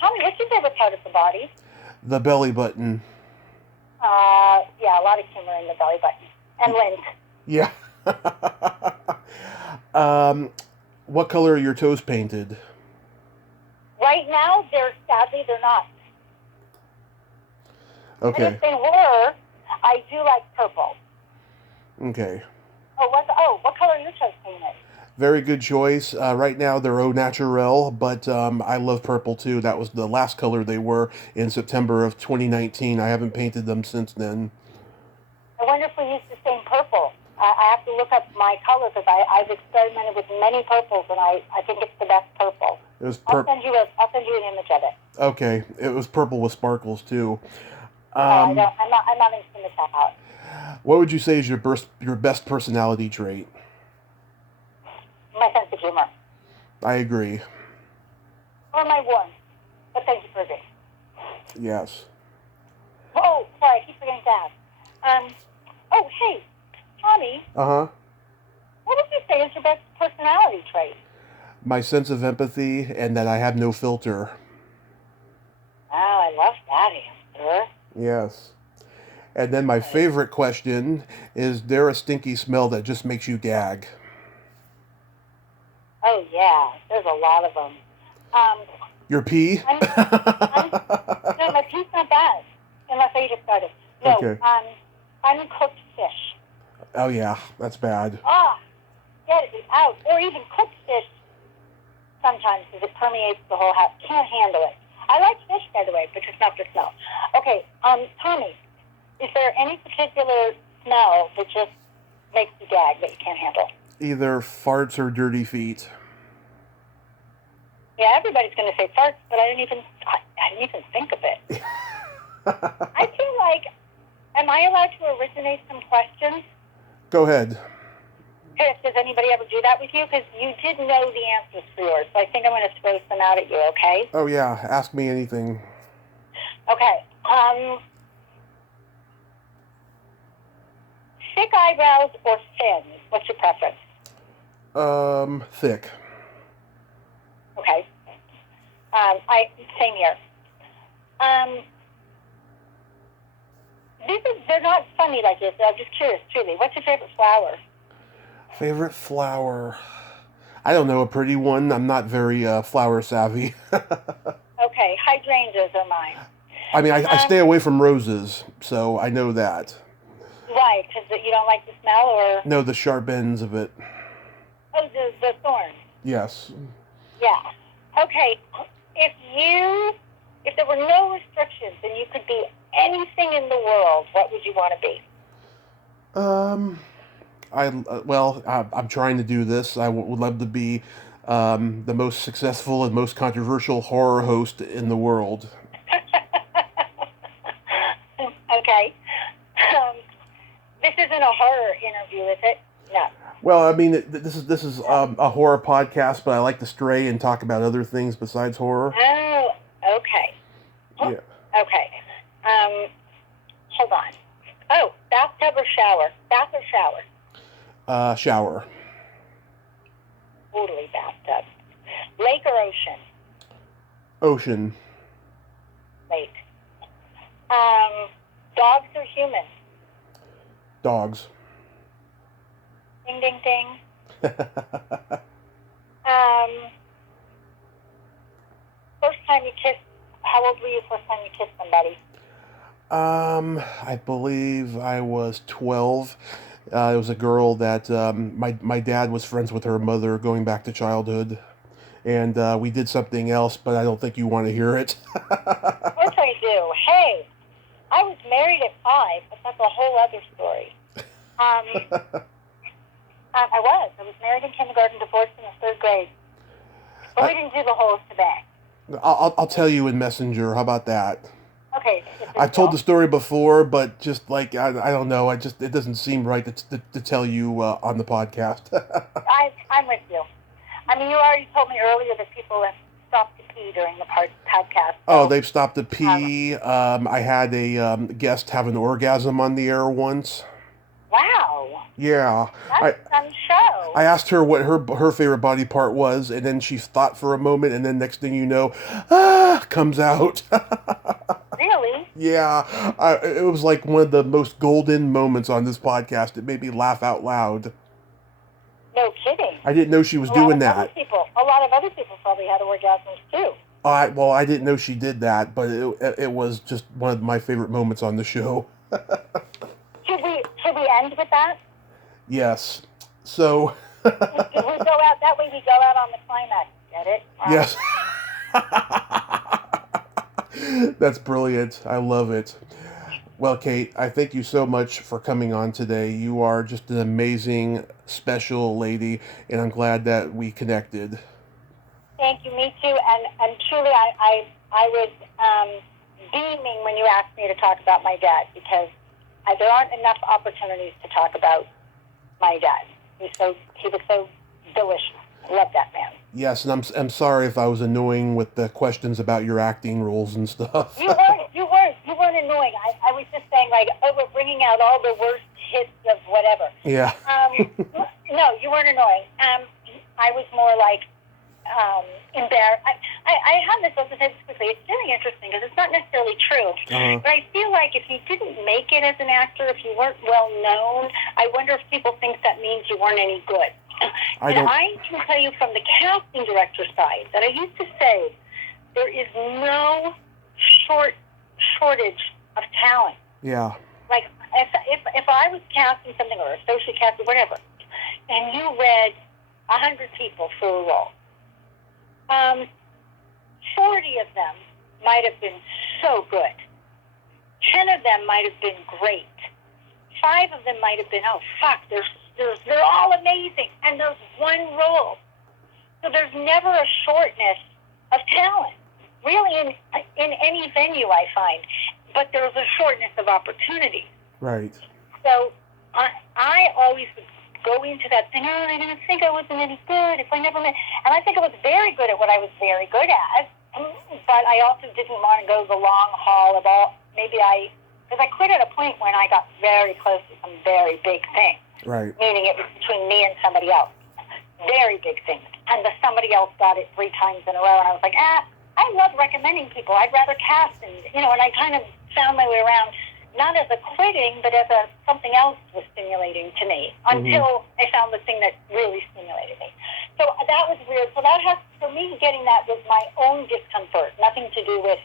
Tommy, what's your favorite part of the body? The belly button. Yeah, a lot of humor in the belly button. And lint. Yeah. What color are your toes painted? Right now, sadly, they're not. Okay. And if they were, I do like purple. Okay. What color are your toes painted? Very good choice. Right now they're au naturel, but I love purple too. That was the last color they were in September of 2019. I haven't painted them since then. I wonder if we use the same purple. I have to look up my color because I've experimented with many purples, and I think it's the best purple. It was I'll send you an image of it. Okay. It was purple with sparkles too. I'm not interested in the check out. What would you say is your best personality trait? My sense of humor. I agree. Or my warmth. But thank you for this. Yes. Oh, sorry, I keep forgetting to ask. Hey, Tommy. Uh-huh. What would you say is your best personality trait? My sense of empathy and that I have no filter. Oh, I love that answer. Yes. And then my favorite question is there a stinky smell that just makes you gag? Oh, yeah. There's a lot of them. Your pee? No, my pee's not bad. Unless I just started. No, Okay. Uncooked fish. Oh, yeah. That's bad. Get it out. Or even cooked fish sometimes because it permeates the whole house. Can't handle it. I like fish, by the way, but just not the smell. Okay, Tommy, is there any particular smell that just makes you gag that you can't handle? Either farts or dirty feet. Yeah, everybody's going to say farts, but I didn't even think of it. I feel like, am I allowed to originate some questions? Go ahead. Does anybody ever do that with you? Because you did know the answers for yours, so I think I'm going to throw some out at you, okay? Oh, yeah. Ask me anything. thick eyebrows or thin? What's your preference? Thick. Okay. Same here. They're not funny like this. I'm just curious, truly. What's your favorite flower? Favorite flower? I don't know, a pretty one. I'm not very flower savvy. Okay, hydrangeas are mine. I mean, I stay away from roses, so I know that. Right, because you don't like the smell, or? No, the sharp ends of it. Oh, the thorns. Yes. Yeah. Okay, if there were no restrictions and you could be anything in the world, what would you want to be? I'm trying to do this. I would love to be the most successful and most controversial horror host in the world. Okay. This isn't a horror interview, is it? No. Well, I mean, this is a horror podcast, but I like to stray and talk about other things besides horror. Oh, okay. Yeah. Okay. Hold on. Oh, bathtub or shower? Bath or shower? Shower. Totally bathtub. Lake or ocean? Ocean. Lake. Dogs or humans? Dogs. Ding, ding, ding. First time you kissed, how old were you first time you kissed somebody? I believe I was 12. It was a girl that my dad was friends with her mother going back to childhood. And we did something else, but I don't think you want to hear it. Of course I do. Hey, I was married at 5, but that's a whole other story. I was married in kindergarten, divorced in the 3rd grade. But we didn't do the whole shebang. I'll tell you in Messenger. How about that? Okay. I've told the story before, but just like I don't know. It doesn't seem right to tell you on the podcast. I'm with you. I mean, you already told me earlier that people have stopped to pee during the podcast. So, Oh, they've stopped to pee. I had a guest have an orgasm on the air once. Wow. Yeah. That's some show. I asked her what her favorite body part was, and then she thought for a moment, and then next thing you know, comes out. Really? Yeah. It was like one of the most golden moments on this podcast. It made me laugh out loud. No kidding. I didn't know she was doing that. A lot of other people probably had orgasms too. I didn't know she did that, but it was just one of my favorite moments on the show. Should we end with that? Yes. So. we go out that way. We go out on the climax. Get it? Yes. That's brilliant. I love it. Well, Kate, I thank you so much for coming on today. You are just an amazing, special lady, and I'm glad that we connected. Thank you. Me too. And truly, I was beaming when you asked me to talk about my dad, because there aren't enough opportunities to talk about my dad. He was so delicious. I love that man. Yes, and I'm sorry if I was annoying with the questions about your acting roles and stuff. You weren't annoying. I was just saying, like, we're bringing out all the worst hits of whatever. Yeah. No, you weren't annoying. I was more like embarrassed. I have this also say this quickly. It's really interesting because it's not necessarily true. Uh-huh. But I feel like if you didn't make it as an actor, if you weren't well known, I wonder if people think that means you weren't any good. I can tell you from the casting director side that I used to say there is no shortage of talent. Yeah. Like if I was casting something or associate casting, whatever, and you read 100 people for a role, 40 of them might have been so good. 10 of them might have been great. 5 of them might have been, oh fuck, they're all amazing, and there's one role. So there's never a shortness of talent, really, in any venue, I find. But there's a shortness of opportunity. Right. So I always would go into that thing, I didn't think I wasn't any good if I never met. And I think I was very good at what I was very good at, but I also didn't want to go the long haul of all. Maybe I Because I quit at a point when I got very close to some very big things. Right. Meaning it was between me and somebody else. Very big things. And somebody else got it 3 times in a row. And I was like, I love recommending people. I'd rather cast. And, and I kind of found my way around, not as a quitting, but as something else was stimulating to me until I found the thing that really stimulated me. So that was weird. So that has, for me, getting that was my own discomfort. Nothing to do with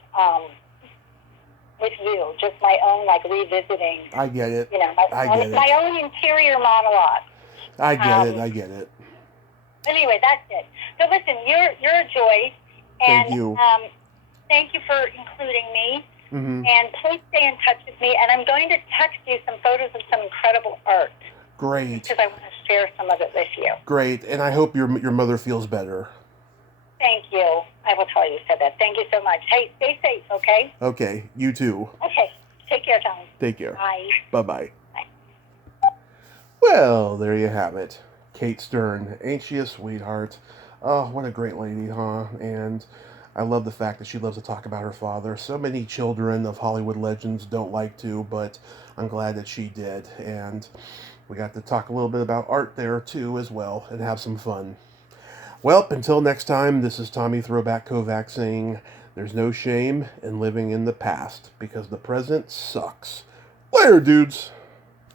you, just my own, like, revisiting. I get it. My own interior monologue. I get it. Anyway, that's it. So listen, you're a joy. And, thank you. Thank you for including me. Mm-hmm. And please stay in touch with me. And I'm going to text you some photos of some incredible art. Great. Because I want to share some of it with you. Great. And I hope your mother feels better. Thank you. I will tell you said that. Thank you so much. Hey, stay safe, okay? Okay. You too. Okay. Take care, Tom. Take care. Bye. Bye-bye. Bye. Well, there you have it. Kate Stern. Ain't she a sweetheart? Oh, what a great lady, huh? And I love the fact that she loves to talk about her father. So many children of Hollywood legends don't like to, but I'm glad that she did. And we got to talk a little bit about art there, too, as well, and have some fun. Well, until next time, this is Tommy Throwback Kovac saying, there's no shame in living in the past, because the present sucks. Later, dudes!